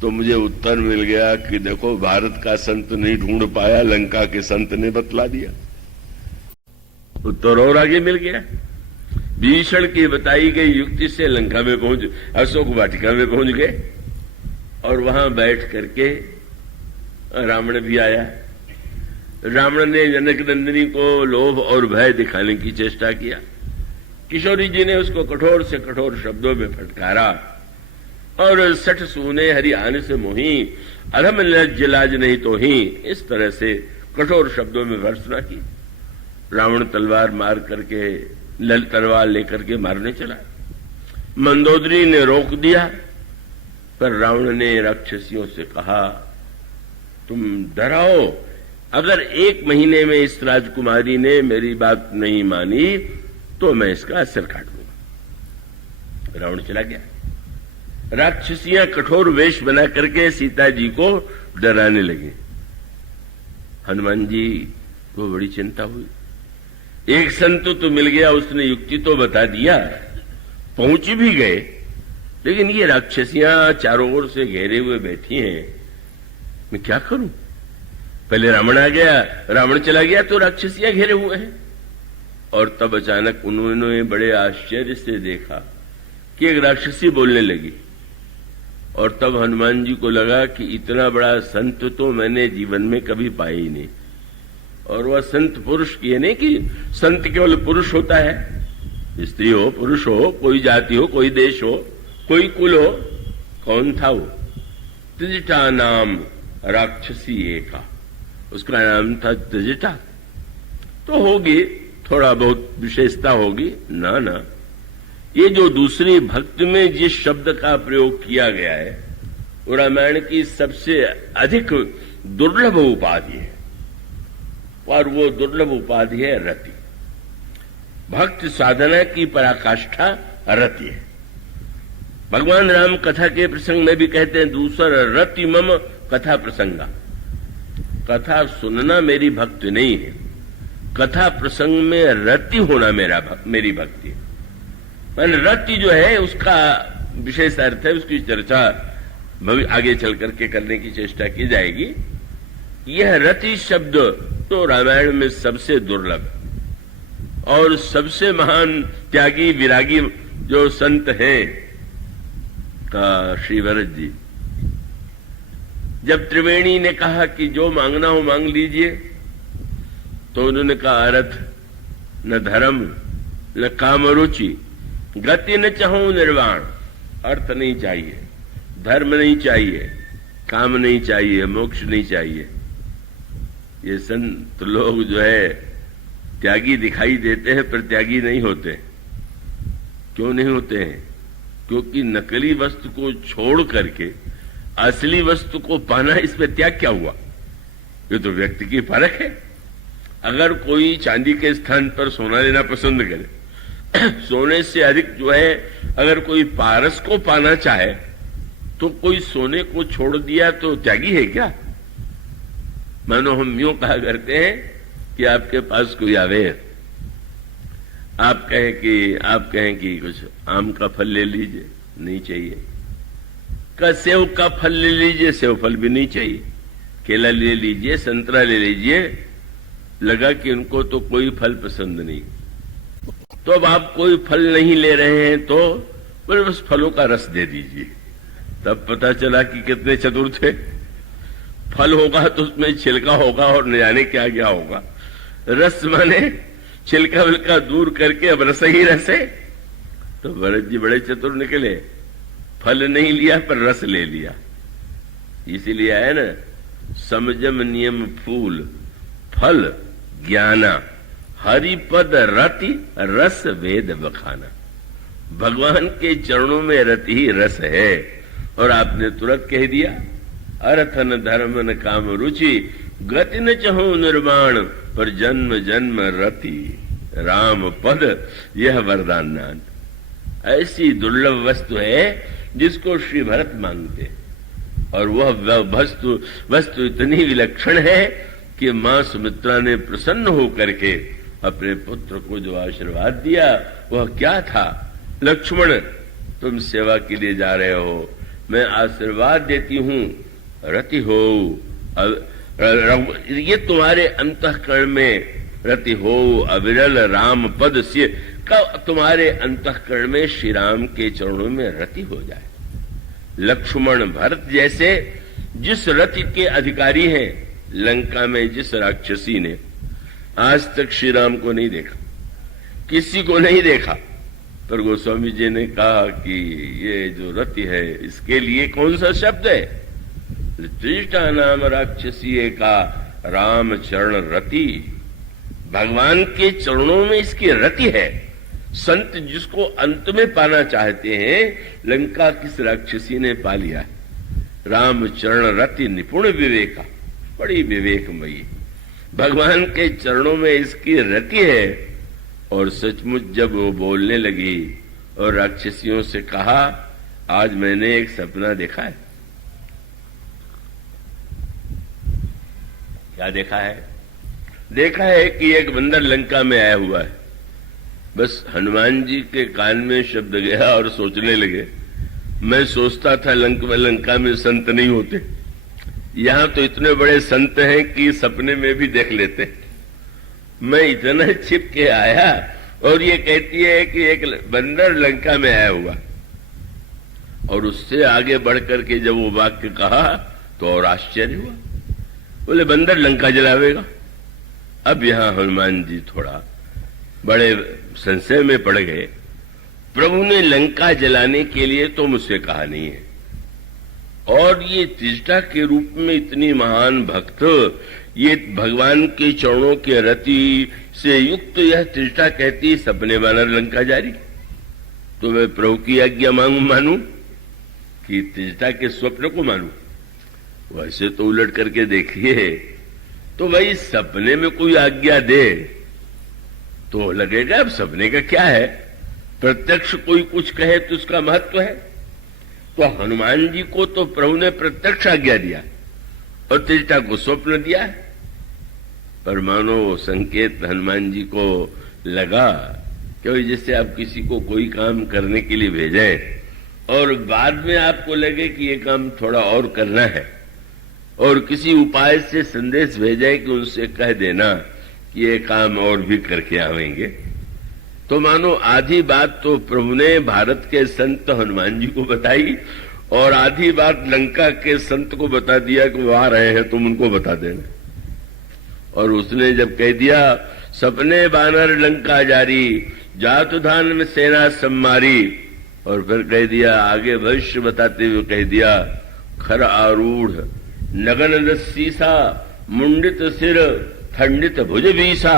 तो मुझे उत्तर मिल गया कि देखो, भारत का संत नहीं ढूंढ पाया, लंका के संत ने बतला दिया। उत्तर और आगे मिल गया। विभीषण की बताई गई युक्ति से लंका में पहुंच, अशोक वाटिका में पहुंच गए, और वहां बैठ करके रावण भी आया। रावण ने जनक नंदिनी को लोभ और भय दिखाने की चेष्टा किया। किशोरी जी ने उसको कठोर से कठोर शब्दों में फटकारा, और सठ सूने हरि आने से मोही, अधम लज्ज लाज नहीं तो ही, इस तरह से कठोर शब्दों में भर्त्सना की। रावण तलवार मार करके, तलवार लेकर के मारने चला। मंदोदरी ने रोक दिया, पर रावण ने राक्षसियों से कहा, तुम डराओ, अगर 1 महीने में इस राजकुमारी ने मेरी बात नहीं मानी तो मैं इसका सिर काट दूंगा। रावण चला गया। राक्षसियां कठोर वेश बना करके सीता जी को डराने लगे। हनुमान जी को बड़ी चिंता हुई। एक संत तो मिल गया, उसने युक्ति तो बता दिया, पहुंच भी गए, लेकिन ये राक्षसियां चारों ओर से घेरे हुए बैठी हैं, मैं क्या करूं? पहले रावण आ गया, रावण चला गया तो राक्षसियां घेरे हुए हैं। और तब अचानक उन्होंने बड़े आश्चर्य से देखा कि एक राक्षसी बोलने लगी, और तब हनुमान जी को लगा कि इतना बड़ा संत तो मैंने जीवन में कभी पाया ही नहीं। और वह संत पुरुष की, नहीं कि संत केवल पुरुष होता है, स्त्री हो, पुरुष हो, कोई जाति हो, कोई देश हो, कोई कुल हो। कौन था वो? त्रिजटा नाम राक्षसी एका, उसका नाम था त्रिजटा। तो होगी, थोड़ा बहुत विशेषता होगी ना। ना, ये जो दूसरी भक्ति में जिस शब्द का प्रयोग किया गया है, वो रामायण की सबसे अधिक दुर्लभ उपाधि है, और वो दुर्लभ उपाधि है रति। भक्ति साधना की पराकाष्ठा रति है। भगवान राम कथा के प्रसंग में भी कहते हैं, दूसर रति मम कथा प्रसंगा। कथा सुनना मेरी भक्ति नहीं है, कथा प्रसंग में रति होना मेरी भक्ति है। मैंने रति जो है उसका विशेष अर्थ है, उसकी चर्चा आगे चल करके करने की चेष्टा की जाएगी। यह रति शब्द तो रामायण में सबसे दुर्लभ और सबसे महान त्यागी विरागी जो संत हैं श्री भरत जी। जब त्रिवेणी ने कहा कि जो मांगना हो मांग लीजिए, तो उन्होंने कहा अर्थ न धर्म न काम रुचि, गति न चाहूं निर्वाण। अर्थ नहीं चाहिए, धर्म नहीं चाहिए, काम नहीं चाहिए, मोक्ष नहीं चाहिए। ये संत लोग जो है त्यागी दिखाई देते हैं पर त्यागी नहीं होते। क्यों नहीं होते हैं? क्योंकि नकली वस्तु को छोड़ करके असली वस्तु को पाना, इसमें त्याग क्या हुआ? ये तो व्यक्ति की फर्क है। अगर कोई चांदी के स्थान पर सोना लेना पसंद करे, सोने से अधिक जो है अगर कोई पारस को पाना चाहे, तो कोई सोने को छोड़ दिया तो त्यागी है क्या? मानो हम यूं कहा करते हैं कि आपके पास कोई आवे, आप कहें कि कुछ आम का फल ले लीजिए, नहीं चाहिए। सेव का फल ले लीजिए, सेव फल भी नहीं चाहिए। केला ले लीजिए, संतरा ले लीजिए, लगा कि उनको तो कोई फल पसंद नहीं। तो अब आप कोई फल नहीं ले रहे हैं तो बोले बस फलों का रस दे दीजिए। तब पता चला कि कितने चतुर थे। फल होगा तो उसमें छिलका होगा और न जाने क्या क्या होगा। रस माने छिलका विलका दूर करके अब रस ही रस है। तो भरत जी बड़े चतुर निकले, फल नहीं लिया पर रस ले लिया। इसीलिए है ना, समझम नियम फूल फल ज्ञाना, हरिपद रति रस वेद बखाना। भगवान के चरणों में रति ही रस है। और आपने तुरंत कह दिया, अर्थ न धर्म न काम रुचि, गति न चहु निर्वाण पर जन्म जन्म रति राम पद यह वरदान नान। ऐसी दुर्लभ वस्तु है जिसको श्री भरत मांगते, और वह वस्तु इतनी विलक्षण है कि मां सुमित्रा ने प्रसन्न होकर के अपने पुत्र को जो आशीर्वाद दिया वह क्या था? लक्ष्मण, तुम सेवा के लिए जा रहे हो, मैं आशीर्वाद देती हूं, रति हो, ये तुम्हारे अंतःकरण में रति हो, अविरल राम पद से, तुम्हारे अंतःकरण में श्री राम के चरणों में रति हो जाए। लक्ष्मण भरत जैसे जिस रति के अधिकारी हैं, लंका में जिस राक्षसी ने आज तक श्री राम को नहीं देखा, किसी को नहीं देखा, पर गोस्वामी जी ने कहा कि ये जो रति है इसके लिए कौन सा शब्द है? त्रिष्टा नाम राक्षसी का राम चरण रति, भगवान के चरणों में इसकी रति है। संत जिसको अंत में पाना चाहते हैं, लंका किस राक्षसी ने पा लिया है। राम चरण रति निपुण विवेका, बड़ी विवेकमयी, भगवान के चरणों में इसकी रति है। और सचमुच जब वो बोलने लगी और राक्षसियों से कहा, आज मैंने एक सपना देखा है। क्या देखा है? देखा है कि एक बंदर लंका में आया हुआ है। बस हनुमान जी के कान में शब्द गया और सोचने लगे, मैं सोचता था लंका में संत नहीं होते, यहां तो इतने बड़े संत हैं कि सपने में भी देख लेते। मैं इतना छिप के आया और ये कहती है कि एक बंदर लंका में आया हुआ। और उससे आगे बढ़कर के जब वो वाक्य कहा तो और आश्चर्य हुआ, बोले बंदर लंका जलावेगा। अब यहां हनुमान जी थोड़ा बड़े संशय में पड़ गए। प्रभु ने लंका जलाने के लिए तो मुझसे कहा नहीं है, और ये त्रिष्टा के रूप में इतनी महान भक्त, ये भगवान के चरणों के रति से युक्त यह त्रिष्टा कहती सपने वानर लंका जारी। तो मैं प्रभु की आज्ञा मानूं कि त्रिष्टा के स्वप्न को मानूं? वैसे तो उलट करके देखिए तो भाई सपने में कोई आज्ञा दे तो लगेगा अब सपने का क्या है, प्रत्यक्ष कोई कुछ कहे तो उसका महत्व है। तो हनुमान जी को तो प्रभु ने प्रत्यक्ष आज्ञा दिया और त्रिष्टा को स्वप्न दिया, पर मानो संकेत हनुमान जी को लगा कि जैसे आप किसी को कोई काम करने के लिए भेजें और बाद में आपको लगे कि ये काम थोड़ा और करना है, और किसी उपाय से संदेश भेजे कि उनसे कह देना कि ये काम और भी करके आवेंगे। तो मानो आधी बात तो प्रभु ने भारत के संत हनुमान जी को बताई और आधी बात लंका के संत को बता दिया कि वो आ रहे हैं, तुम उनको बता देना। और उसने जब कह दिया सपने बानर लंका जारी, जातु धान में सेना सम्मारी, और फिर कह दिया आगे भविष्य बताते हुए कह दिया, खर आरूढ़ नगन सीसा, मुंडित सिर खंडित भुज बीसा,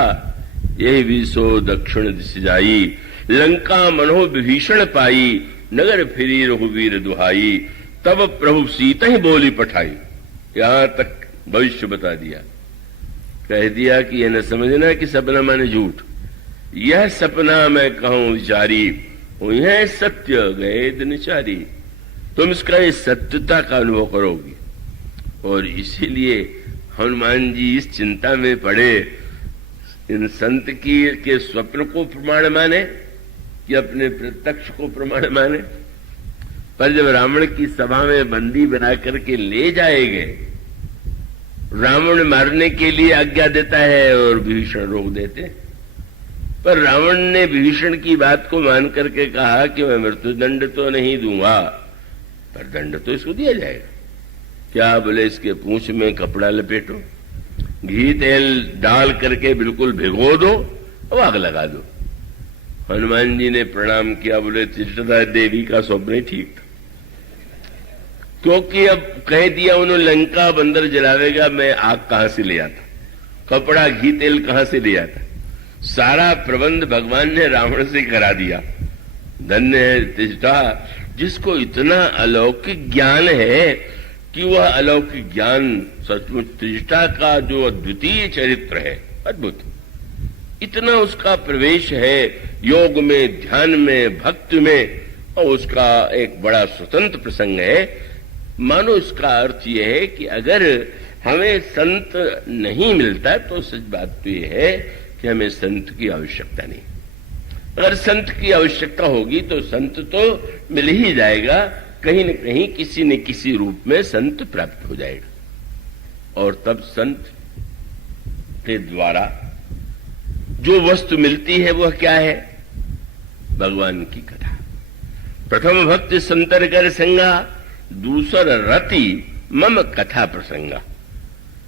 यही बीसो दक्षिण दिश जाई, लंका मनो विभीषण पाई, नगर फिरी रघुवीर दुहाई, तब प्रभु सीता ही बोली पठाई। यहां तक भविष्य बता दिया, कह दिया कि यह न समझना कि सपना माने झूठ, यह सपना मैं कहूं विचारी, यह सत्य गए दिनचारी। तुम इसका इस सत्यता का अनुभव करोगी। और इसीलिए हनुमान जी इस चिंता में पड़े, इन संत की के स्वप्न को प्रमाण माने कि अपने प्रत्यक्ष को प्रमाण माने। पर जब रावण की सभा में बंदी बना करके ले जाए गए, रावण मारने के लिए आज्ञा देता है और विभीषण रोक देते। पर रावण ने विभीषण की बात को मान करके कहा कि मैं मृत्युदंड तो नहीं दूंगा, पर दंड तो इसको दिया जाएगा। क्या? बोले इसके पूंछ में कपड़ा लपेटो, घी तेल डाल करके बिल्कुल भिगो दो और आग लगा दो। हनुमान जी ने प्रणाम किया, बोले त्रिष्टा देवी का स्वप्न ठीक था, क्योंकि अब कह दिया उन्होंने लंका बंदर जलावेगा, मैं आग कहां से ले आता, कपड़ा घी तेल कहां से ले आता। सारा प्रबंध भगवान ने रावण से करा दिया। धन्य है त्रिष्टा जिसको इतना अलौकिक ज्ञान है कि वह अलौकिक ज्ञान सचमुच त्रिजटा का जो अद्वितीय चरित्र है, अद्भुत, इतना उसका प्रवेश है योग में, ध्यान में, भक्ति में, और उसका एक बड़ा स्वतंत्र प्रसंग है। मानो इसका अर्थ यह है कि अगर हमें संत नहीं मिलता तो सच बात तो यह है कि हमें संत की आवश्यकता नहीं। अगर संत की आवश्यकता होगी तो संत तो मिल ही जाएगा, कहीं न कहीं किसी न किसी रूप में संत प्राप्त हो जाएगा। और तब संत के द्वारा जो वस्तु मिलती है वह क्या है? भगवान की कथा। प्रथम भक्ति संतर कर संगा, दूसर रति मम कथा प्रसंगा।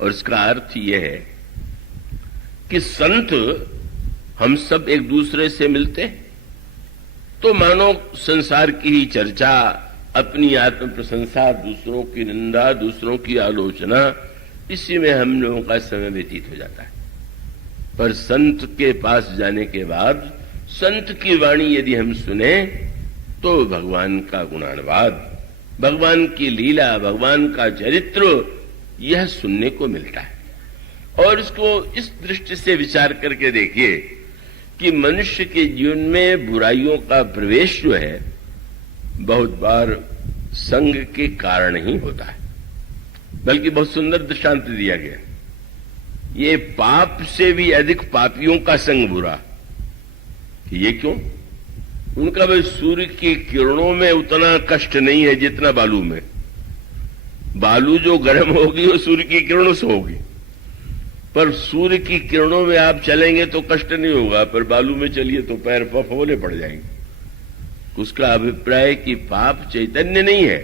और इसका अर्थ यह है कि संत हम सब एक दूसरे से मिलते हैं तो मानो संसार की ही चर्चा, अपनी आत्म प्रशंसा, दूसरों की निंदा, दूसरों की आलोचना, इसी में हम लोगों का समय व्यतीत हो जाता है। पर संत के पास जाने के बाद संत की वाणी यदि हम सुने तो भगवान का गुणानुवाद, भगवान की लीला, भगवान का चरित्र, यह सुनने को मिलता है। और इसको इस दृष्टि से विचार करके देखिए कि मनुष्य के जीवन में बुराइयों का प्रवेश जो है बहुत बार संग के कारण ही होता है। बल्कि बहुत सुंदर दृष्टांत दिया गया, ये पाप से भी अधिक पापियों का संग बुरा। ये क्यों? उनका भाई सूर्य की किरणों में उतना कष्ट नहीं है जितना बालू में। बालू जो गर्म होगी वो सूर्य की किरणों से होगी, पर सूर्य की किरणों में आप चलेंगे तो कष्ट नहीं होगा, पर बालू में चलिए तो पैर फफोले पड़ जाएंगे। उसका अभिप्राय कि पाप चैतन्य नहीं है,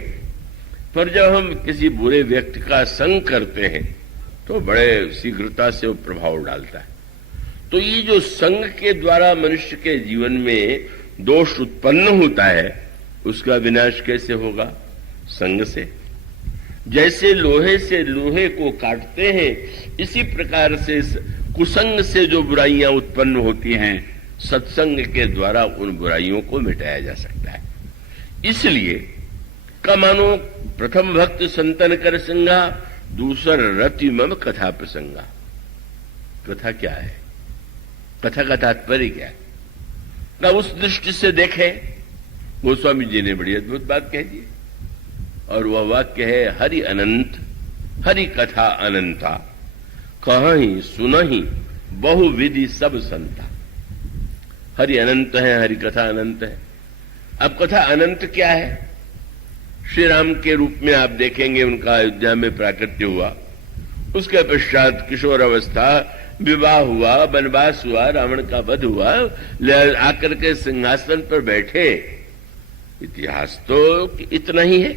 पर जब हम किसी बुरे व्यक्ति का संग करते हैं तो बड़े शीघ्रता से वो प्रभाव डालता है। तो ये जो संग के द्वारा मनुष्य के जीवन में दोष उत्पन्न होता है, उसका विनाश कैसे होगा? संग से। जैसे लोहे से लोहे को काटते हैं, इसी प्रकार से कुसंग से जो बुराइयां उत्पन्न होती हैं, सत्संग के द्वारा उन बुराइयों को मिटाया जा सकता है। इसलिए का मानो प्रथम भक्त संतन कर संगा, दूसर रति मम कथा प्रसंगा। कथा क्या है? कथा का तात्पर्य क्या है? ना उस दृष्टि से देखें, गोस्वामी जी ने बड़ी अद्भुत बात कह दी, और वह वाक्य है, हरि अनंत हरि कथा अनंता, कहीं सुनहि बहुविधि सब संता। हरि अनंत है, हरि कथा अनंत है। अब कथा अनंत क्या है? श्री राम के रूप में आप देखेंगे उनका अयोध्या में प्राकट्य हुआ, उसके पश्चात किशोर अवस्था, विवाह हुआ, वनवास हुआ, रावण का वध हुआ, आकर के सिंहासन पर बैठे। इतिहास तो इतना ही है,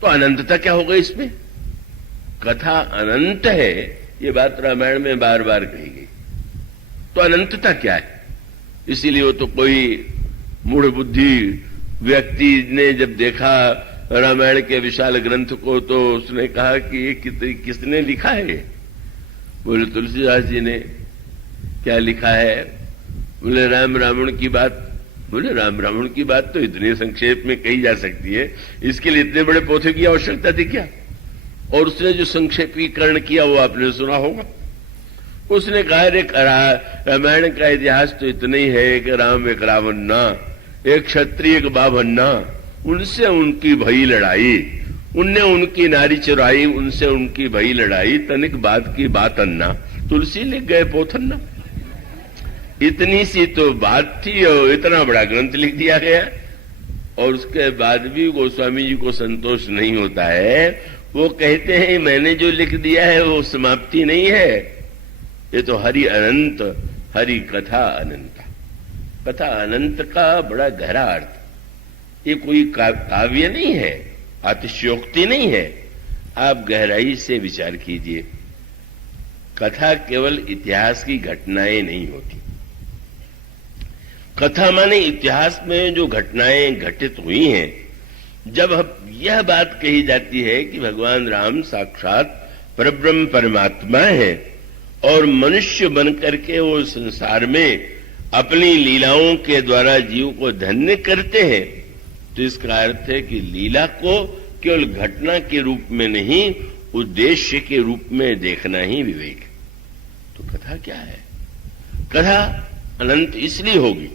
तो अनंतता क्या हो गई इसमें? कथा अनंत है, ये बात रामायण में बार बार कही गई। तो अनंतता क्या है? इसीलिए वो तो कोई मूढ़ बुद्धि व्यक्ति ने जब देखा रामायण के विशाल ग्रंथ को तो उसने कहा कि ये किसने लिखा है? बोले तुलसीदास जी ने। क्या लिखा है? बोले राम रावण की बात। बोले राम रावण की बात तो इतने संक्षेप में कही जा सकती है, इसके लिए इतने बड़े पोथे की आवश्यकता थी क्या? और उसने जो संक्षेपीकरण किया वो आपने सुना होगा। उसने कहा रामायण का इतिहास तो इतना ही है कि राम एक रावण ना, एक क्षत्रिय एक बाभन ना, उनसे उनकी भई लड़ाई, उनने उनकी नारी चुराई, उनसे उनकी भई लड़ाई, तनिक बाद की बात अन्ना, तुलसी लिख गए पोथन्ना। इतनी सी तो बात थी और इतना बड़ा ग्रंथ लिख दिया गया। और उसके बाद भी गोस्वामी जी को संतोष नहीं होता है। वो कहते हैं मैंने जो लिख दिया है वो समाप्ति नहीं है, ये तो हरि अनंत हरि कथा अनंता। कथा अनंत का बड़ा गहरा अर्थ। ये कोई काव्य नहीं है, अतिशयोक्ति नहीं है। आप गहराई से विचार कीजिए। कथा केवल इतिहास की घटनाएं नहीं होती। कथा माने इतिहास में जो घटनाएं घटित हुई हैं, जब यह बात कही जाती है कि भगवान राम साक्षात परब्रह्म परमात्मा है और मनुष्य बनकर के वो संसार में अपनी लीलाओं के द्वारा जीव को धन्य करते हैं, तो इसका अर्थ है कि लीला को केवल घटना के रूप में नहीं, उद्देश्य के रूप में देखना ही विवेक है। तो कथा क्या है? कथा अनंत इसलिए होगी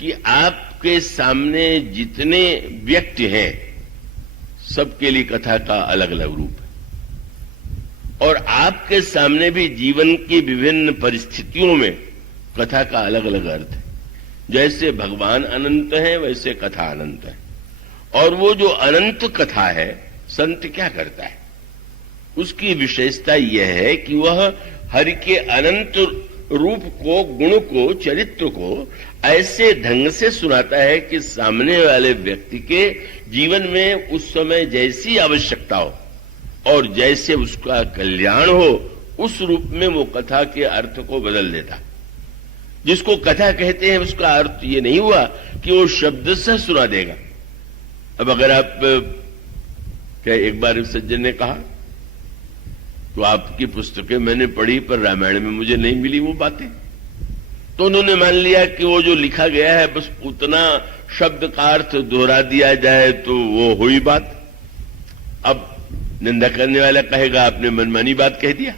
कि आपके सामने जितने व्यक्ति हैं, सबके लिए कथा का अलग अलग रूप है, और आपके सामने भी जीवन की विभिन्न परिस्थितियों में कथा का अलग अलग अर्थ है। जैसे भगवान अनंत है, वैसे कथा अनंत है। और वो जो अनंत कथा है, संत क्या करता है? उसकी विशेषता यह है कि वह हरि के अनंत रूप को, गुण को, चरित्र को ऐसे ढंग से सुनाता है कि सामने वाले व्यक्ति के जीवन में उस समय जैसी आवश्यकता हो और जैसे उसका कल्याण हो, उस रूप में वो कथा के अर्थ को बदल देता। जिसको कथा कहते हैं उसका अर्थ ये नहीं हुआ कि वो शब्द से सुना देगा। अब अगर आप क्या, एक बार सज्जन ने कहा तो आपकी पुस्तकें मैंने पढ़ी पर रामायण में मुझे नहीं मिली वो बातें, तो उन्होंने मान लिया कि वो जो लिखा गया है बस उतना शब्द का अर्थ दोहरा दिया जाए तो वो हुई बात। अब निंदा करने वाला कहेगा आपने मनमानी बात कह दिया,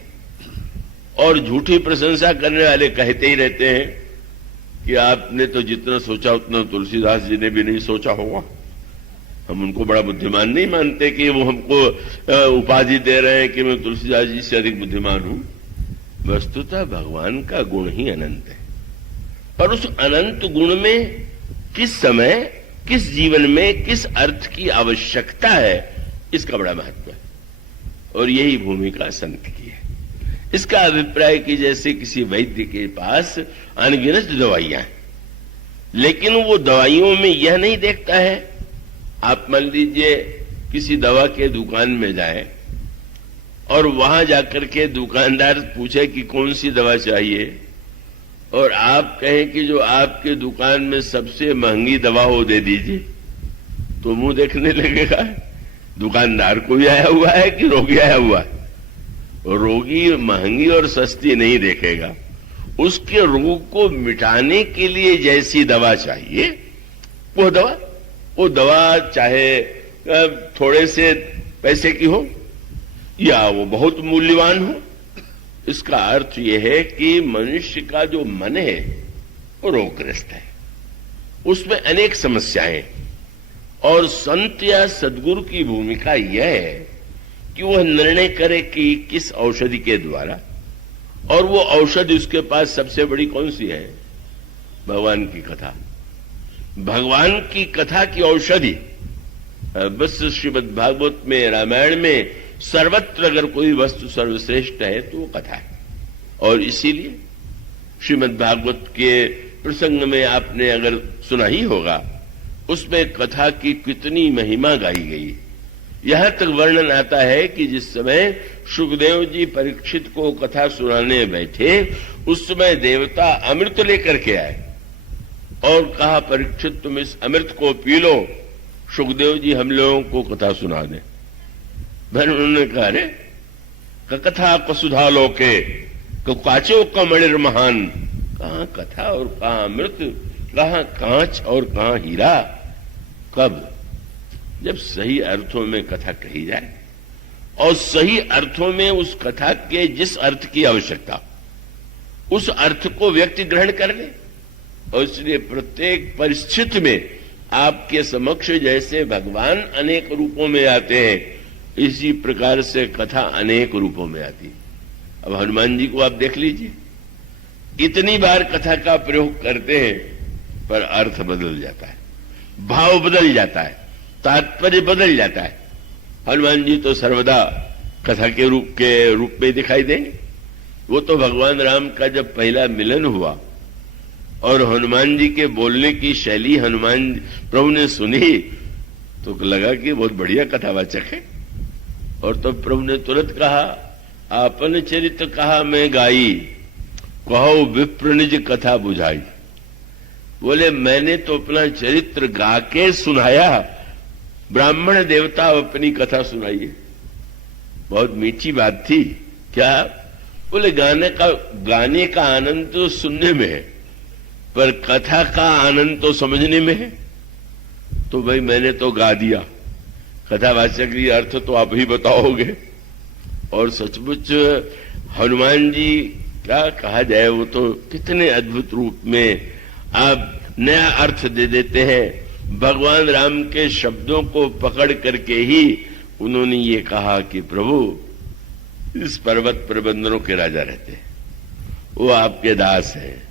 और झूठी प्रशंसा करने वाले कहते ही रहते हैं कि आपने तो जितना सोचा उतना तुलसीदास जी ने भी नहीं सोचा होगा। हम उनको बड़ा बुद्धिमान नहीं मानते कि वो हमको उपाधि दे रहे हैं कि मैं तुलसीदास जी से अधिक बुद्धिमान हूं। वस्तुतः भगवान का गुण ही अनंत है, और उस अनंत गुण में किस समय, किस जीवन में किस अर्थ की आवश्यकता है, इसका बड़ा महत्व है। और यही भूमिका संत की है। इसका अभिप्राय कि जैसे किसी वैद्य के पास अनगिनत दवाइयां हैं, लेकिन वो दवाइयों में यह नहीं देखता है। आप मान लीजिए किसी दवा के दुकान में जाए और वहां जाकर के दुकानदार पूछे कि कौन सी दवा चाहिए, और आप कहें कि जो आपके दुकान में सबसे महंगी दवा हो दे दीजिए, तो मुंह देखने लगेगा दुकानदार को भी आया हुआ है कि रोगी आया हुआ है। रोगी महंगी और सस्ती नहीं देखेगा, उसके रोग को मिटाने के लिए जैसी दवा चाहिए वो दवा चाहे थोड़े से पैसे की हो या वो बहुत मूल्यवान हो। इसका अर्थ यह है कि मनुष्य का जो मन है वो रोगग्रस्त है, उसमें अनेक समस्याएं, और संत या सद्गुरु की भूमिका यह है कि वह निर्णय करे कि किस औषधि के द्वारा, और वो औषधि उसके पास सबसे बड़ी कौन सी है? भगवान की कथा। भगवान की कथा की औषधि बस श्रीमद् भागवत में, रामायण में, सर्वत्र अगर कोई वस्तु सर्वश्रेष्ठ है तो वो कथा है। और इसीलिए श्रीमद् भागवत के प्रसंग में आपने अगर सुना ही होगा, उसमें कथा की कितनी महिमा गाई गई। यहां तक वर्णन आता है कि जिस समय सुखदेव जी परीक्षित को कथा सुनाने बैठे, उस समय देवता अमृत लेकर के आए और कहा, परीक्षित तुम इस अमृत को पी लो, सुखदेव जी हम लोगों को कथा सुना दें। फिर उन्होंने कहा, अरे कथा कसुधा लोके काचो कमणिर महान। कहां कथा और कहां अमृत, कहां कांच और कहां हीरा। कब? जब सही अर्थों में कथा कही जाए और सही अर्थों में उस कथा के जिस अर्थ की आवश्यकता, उस अर्थ को व्यक्ति ग्रहण कर ले। और इसलिए प्रत्येक परिस्थिति में आपके समक्ष जैसे भगवान अनेक रूपों में आते हैं, इसी प्रकार से कथा अनेक रूपों में आती है। अब हनुमान जी को आप देख लीजिए, इतनी बार कथा का प्रयोग करते हैं पर अर्थ बदल जाता है, भाव बदल जाता है, तात्पर्य बदल जाता है। हनुमान जी तो सर्वदा कथा के रूप में दिखाई देंगे। वो तो भगवान राम का जब पहला मिलन हुआ और हनुमान जी के बोलने की शैली हनुमान प्रभु ने सुनी तो लगा कि बहुत बढ़िया कथावाचक है। और तो प्रभु ने तुरंत कहा, आपन चरित्र कहा मैं गाई, कहो विप्र निज कथा बुझाई। बोले मैंने तो अपना चरित्र गा के सुनाया, ब्राह्मण देवता अपनी कथा सुनाइए। बहुत मीठी बात थी। क्या? बोले गाने का आनंद तो सुनने में है, पर कथा का आनंद तो समझने में है। तो भाई मैंने तो गा दिया, कथावाचक ये अर्थ तो आप ही बताओगे। और सचमुच हनुमान जी क्या कहा जाए, वो तो कितने अद्भुत रूप में आप नया अर्थ दे देते हैं। भगवान राम के शब्दों को पकड़ करके ही उन्होंने ये कहा कि प्रभु इस पर्वत पर बंदरों के राजा रहते हैं, वो आपके दास हैं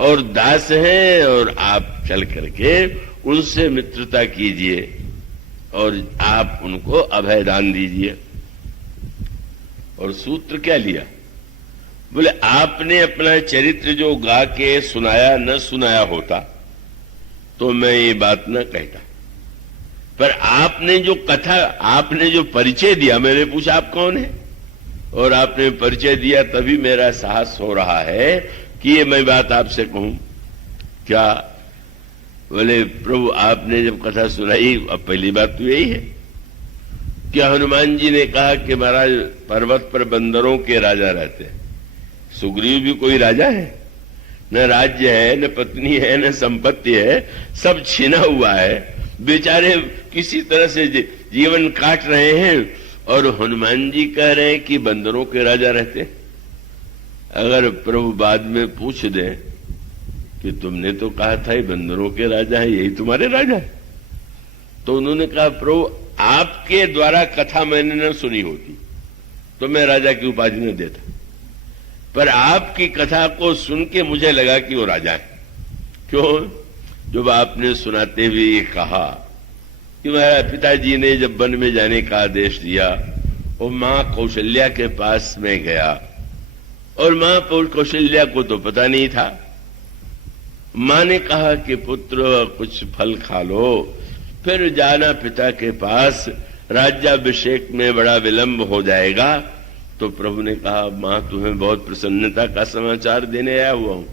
और दास हैं, और आप चल करके उनसे मित्रता कीजिए और आप उनको अभयदान दीजिए। और सूत्र क्या लिया? बोले आपने अपना चरित्र जो गा के सुनाया न सुनाया होता तो मैं ये बात न कहता, पर आपने जो कथा, आपने जो परिचय दिया, मैंने पूछा आप कौन है और आपने परिचय दिया, तभी मेरा साहस हो रहा है कि ये मैं बात आपसे कहूं। क्या? बोले प्रभु आपने जब कथा सुनाई, अब पहली बात तो यही है कि हनुमान जी ने कहा कि महाराज पर्वत पर बंदरों के राजा रहते हैं। सुग्रीव भी कोई राजा है? न राज्य है, न पत्नी है, न संपत्ति है, सब छीना हुआ है, बेचारे किसी तरह से जीवन काट रहे हैं, और हनुमान जी कह रहे हैं कि बंदरों के राजा रहते हैं। अगर प्रभु बाद में पूछ दें कि तुमने तो कहा था ये बंदरों के राजा है, यही तुम्हारे राजा है, तो उन्होंने कहा प्रभु आपके द्वारा कथा मैंने न सुनी होती तो मैं राजा की उपाधि न देता, पर आपकी कथा को सुन के मुझे लगा कि वो राजा है। क्यों? जब आपने सुनाते हुए ये कहा कि मेरा पिताजी ने जब वन में जाने का आदेश दिया और मां कौशल्या के पास में गया, और मां कौशल्या को तो पता नहीं था। मां ने कहा कि पुत्र कुछ फल खा लो, फिर जाना पिता के पास, राज्याभिषेक में बड़ा विलंब हो जाएगा। तो प्रभु ने कहा मां तुम्हें बहुत प्रसन्नता का समाचार देने आया हुआ हूं।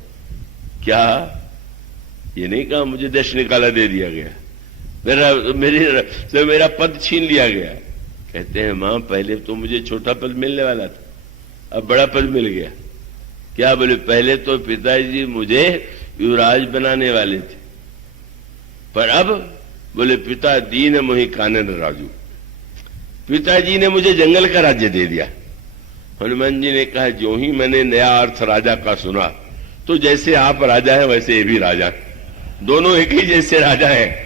क्या? ये नहीं कहा मुझे देश निकाला दे दिया गया, मेरा पद छीन लिया गया। कहते हैं मां पहले तो मुझे छोटा पद मिलने वाला था, अब बड़ा पद मिल गया। क्या? बोले पहले तो पिताजी मुझे युवराज बनाने वाले थे, पर अब बोले पिता दीन मोहि कानन राजू, पिताजी ने मुझे जंगल का राज्य दे दिया। हनुमान जी ने कहा जो ही मैंने नया अर्थ राजा का सुना, तो जैसे आप राजा हैं वैसे ये भी राजा, दोनों एक ही जैसे राजा हैं।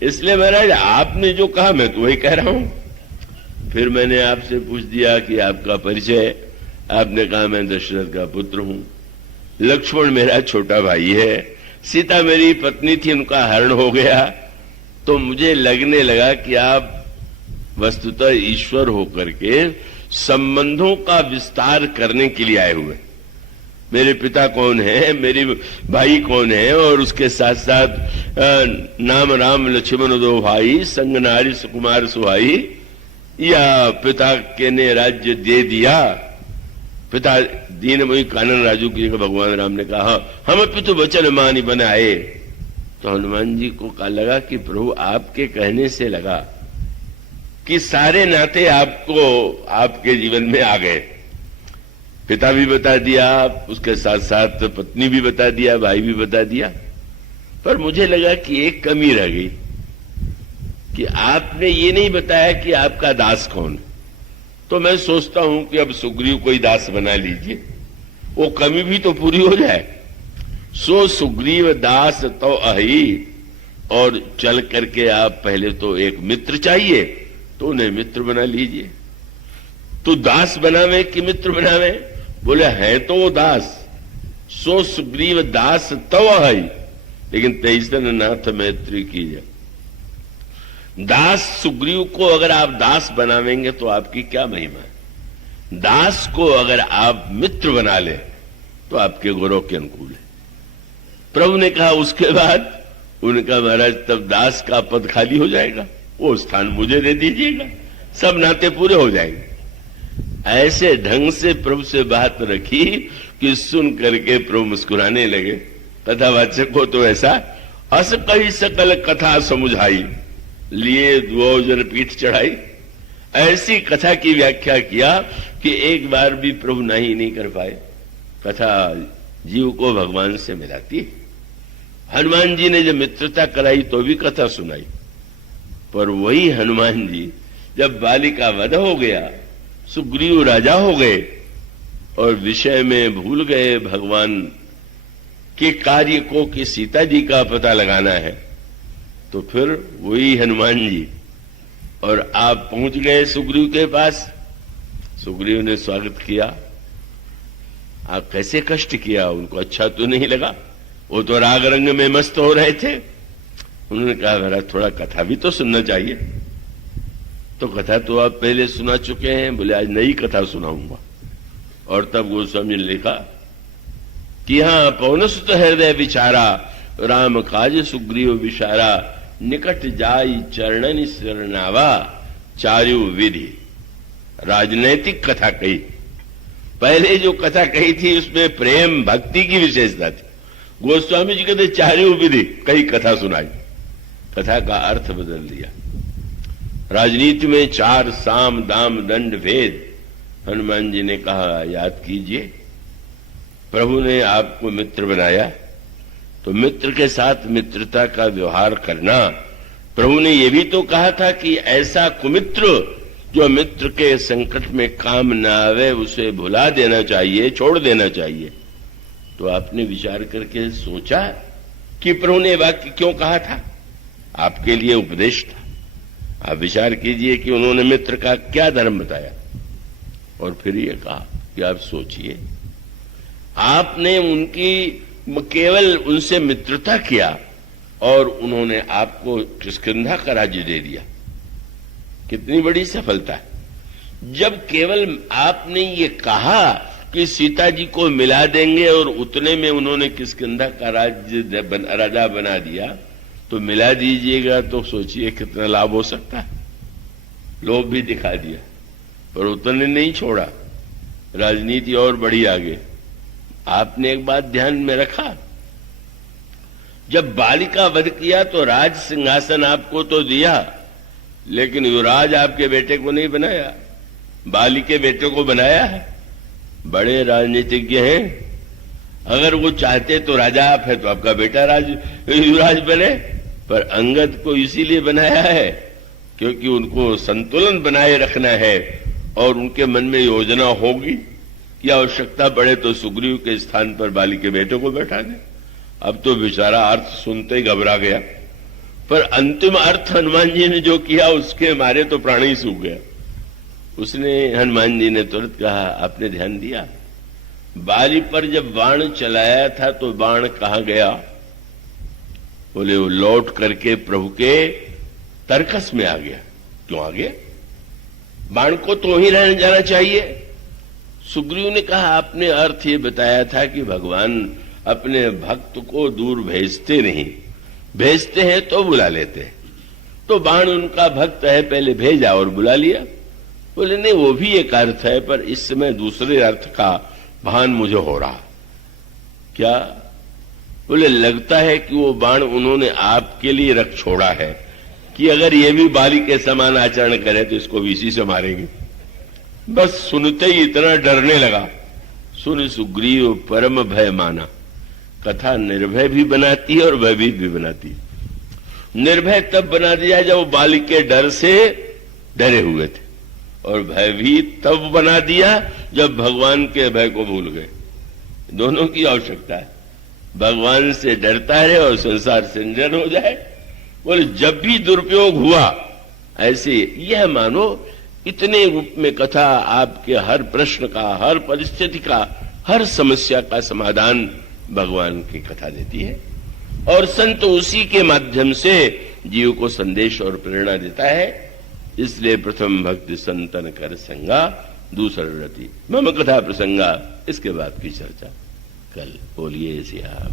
इसलिए महाराज आपने जो कहा मैं तो वही कह रहा हूं। फिर मैंने आपसे पूछ दिया कि आपका परिचय, आपने कहा मैं दशरथ का पुत्र हूं, लक्ष्मण मेरा छोटा भाई है, सीता मेरी पत्नी थी, उनका हरण हो गया। तो मुझे लगने लगा कि आप वस्तुतः ईश्वर होकर के संबंधों का विस्तार करने के लिए आए हुए। मेरे पिता कौन है, मेरे भाई कौन है, और उसके साथ साथ नाम राम लक्ष्मण दो भाई, संग नारी सुकुमार सुहाई, या पिता के ने राज्य दे दिया, पिता दीन मोहि कानन राजू की जगह भगवान राम ने कहा हम पितु वचन मानी बनाए। तो हनुमान जी को लगा कि प्रभु आपके कहने से लगा कि सारे नाते आपको आपके जीवन में आ गए। पिता भी बता दिया, उसके साथ साथ पत्नी भी बता दिया, भाई भी बता दिया, पर मुझे लगा कि एक कमी रह गई कि आपने ये नहीं बताया कि आपका दास कौन है। तो मैं सोचता हूं कि अब सुग्रीव कोई दास बना लीजिए, वो कमी भी तो पूरी हो जाए। सो सुग्रीव दास तो अहि, और चल करके आप पहले तो एक मित्र चाहिए तो उन्हें मित्र बना लीजिए। तो दास बनावे कि मित्र बनावे? बोले है तो वो दास, सो सुग्रीव दास तो अहि, लेकिन तेईसन नाथ मैत्री कीजिए। दास सुग्रीव को अगर आप दास बनावेंगे तो आपकी क्या महिमा है, दास को अगर आप मित्र बना ले तो आपके गौरव के अनुकूल है। प्रभु ने कहा उसके बाद, उनका महाराज तब दास का पद खाली हो जाएगा, वो स्थान मुझे दे दीजिएगा, सब नाते पूरे हो जाएंगे। ऐसे ढंग से प्रभु से बात रखी कि सुन करके प्रभु मुस्कुराने लगे। कथावाचक को तो ऐसा अस कही सकल कथा समुझाई, लिए द्वोजन पीठ चढ़ाई। ऐसी कथा की व्याख्या किया कि एक बार भी प्रभु नहीं कर पाए। कथा जीव को भगवान से मिलाती है। हनुमान जी ने जब मित्रता कराई तो भी कथा सुनाई, पर वही हनुमान जी जब बाली का वध हो गया, सुग्रीव राजा हो गए और विषय में भूल गए भगवान के कार्य को कि सीता जी का पता लगाना है, तो फिर वही हनुमान जी और आप पहुंच गए सुग्रीव के पास। सुग्रीव ने स्वागत किया। आप कैसे कष्ट किया, उनको अच्छा तो नहीं लगा, वो तो राग रंग में मस्त हो रहे थे। उन्होंने कहा मेरा थोड़ा कथा भी तो सुनना चाहिए। तो कथा तो आप पहले सुना चुके हैं। बोले आज नई कथा सुनाऊंगा। और तब गोस्वामी ने लिखा कि हाँ, पवनसुत हृदय विचारा, राम काज सुग्रीव विचारा, निकट जाई चरणन शरणावा, चारु विधि। राजनैतिक कथा कही। पहले जो कथा कही थी उसमें प्रेम भक्ति की विशेषता थी। गोस्वामी जी कहते चारु विधि कई कथा सुनाई, कथा का अर्थ बदल दिया। राजनीति में 4 साम दाम दंड भेद। हनुमान जी ने कहा याद कीजिए, प्रभु ने आपको मित्र बनाया तो मित्र के साथ मित्रता का व्यवहार करना। प्रभु ने यह भी तो कहा था कि ऐसा कुमित्र जो मित्र के संकट में काम न आवे उसे भुला देना चाहिए, छोड़ देना चाहिए। तो आपने विचार करके सोचा कि प्रभु ने वाक्य क्यों कहा था? आपके लिए उपदेश था। आप विचार कीजिए कि उन्होंने मित्र का क्या धर्म बताया और फिर ये कहा कि आप सोचिए, आपने उनकी केवल उनसे मित्रता किया और उन्होंने आपको किष्किंधा का राज्य दे दिया। कितनी बड़ी सफलता है। जब केवल आपने ये कहा कि सीता जी को मिला देंगे और उतने में उन्होंने किष्किंधा का राज्य राजा बना दिया, तो मिला दीजिएगा तो सोचिए कितना लाभ हो सकता है। लोभ भी दिखा दिया पर उतने नहीं छोड़ा, राजनीति और बढ़ी आगे। आपने एक बात ध्यान में रखा, जब बाली का वध किया तो राज सिंहासन आपको तो दिया, लेकिन युवराज आपके बेटे को नहीं बनाया, बाली के बेटे को बनाया है। बड़े राजनीतिज्ञ हैं। अगर वो चाहते तो राजा आप है तो आपका बेटा युवराज बने, पर अंगद को इसीलिए बनाया है क्योंकि उनको संतुलन बनाए रखना है और उनके मन में योजना होगी कि आवश्यकता पड़े तो सुग्रीव के स्थान पर बाली के बेटे को बैठा दे। अब तो बेचारा अर्थ सुनते ही घबरा गया, पर अंतिम अर्थ हनुमान जी ने जो किया उसके मारे तो प्राण ही सूख गया। उसने हनुमान जी ने तुरंत कहा आपने ध्यान दिया, बाली पर जब बाण चलाया था तो बाण कहां गया? बोले वो लौट करके प्रभु के तरकस में आ गया। क्यों आ गया? बाण को तो वहीं रहने जाना चाहिए। सुग्रीव ने कहा आपने अर्थ ये बताया था कि भगवान अपने भक्त को दूर भेजते नहीं, भेजते हैं तो बुला लेते हैं। तो बाण उनका भक्त है, पहले भेजा और बुला लिया। बोले नहीं वो भी एक अर्थ है, पर इस समय दूसरे अर्थ का भान मुझे हो रहा। क्या? बोले लगता है कि वो बाण उन्होंने आपके लिए रख छोड़ा है कि अगर ये भी बाली के समान आचरण करे तो इसको भी इसी से मारेंगे। बस सुनते ही इतना डरने लगा। सुन सुग्रीव परम भय माना। कथा निर्भय भी बनाती है और भयभीत भी बनाती है। निर्भय तब बना दिया जब वो बाली के डर से डरे हुए थे, और भयभीत तब बना दिया जब भगवान के भय को भूल गए। दोनों की आवश्यकता है। भगवान से डरता रहे और संसार से निडर हो जाए। बोले जब भी दुरुपयोग हुआ ऐसे यह मानो इतने रूप में कथा आपके हर प्रश्न का, हर परिस्थिति का, हर समस्या का समाधान भगवान की कथा देती है, और संत उसी के माध्यम से जीव को संदेश और प्रेरणा देता है। इसलिए प्रथम भक्ति संतन कर संगा, दूसरा रति मम कथा प्रसंगा। इसके बाद की चर्चा कल। बोलिए सिया।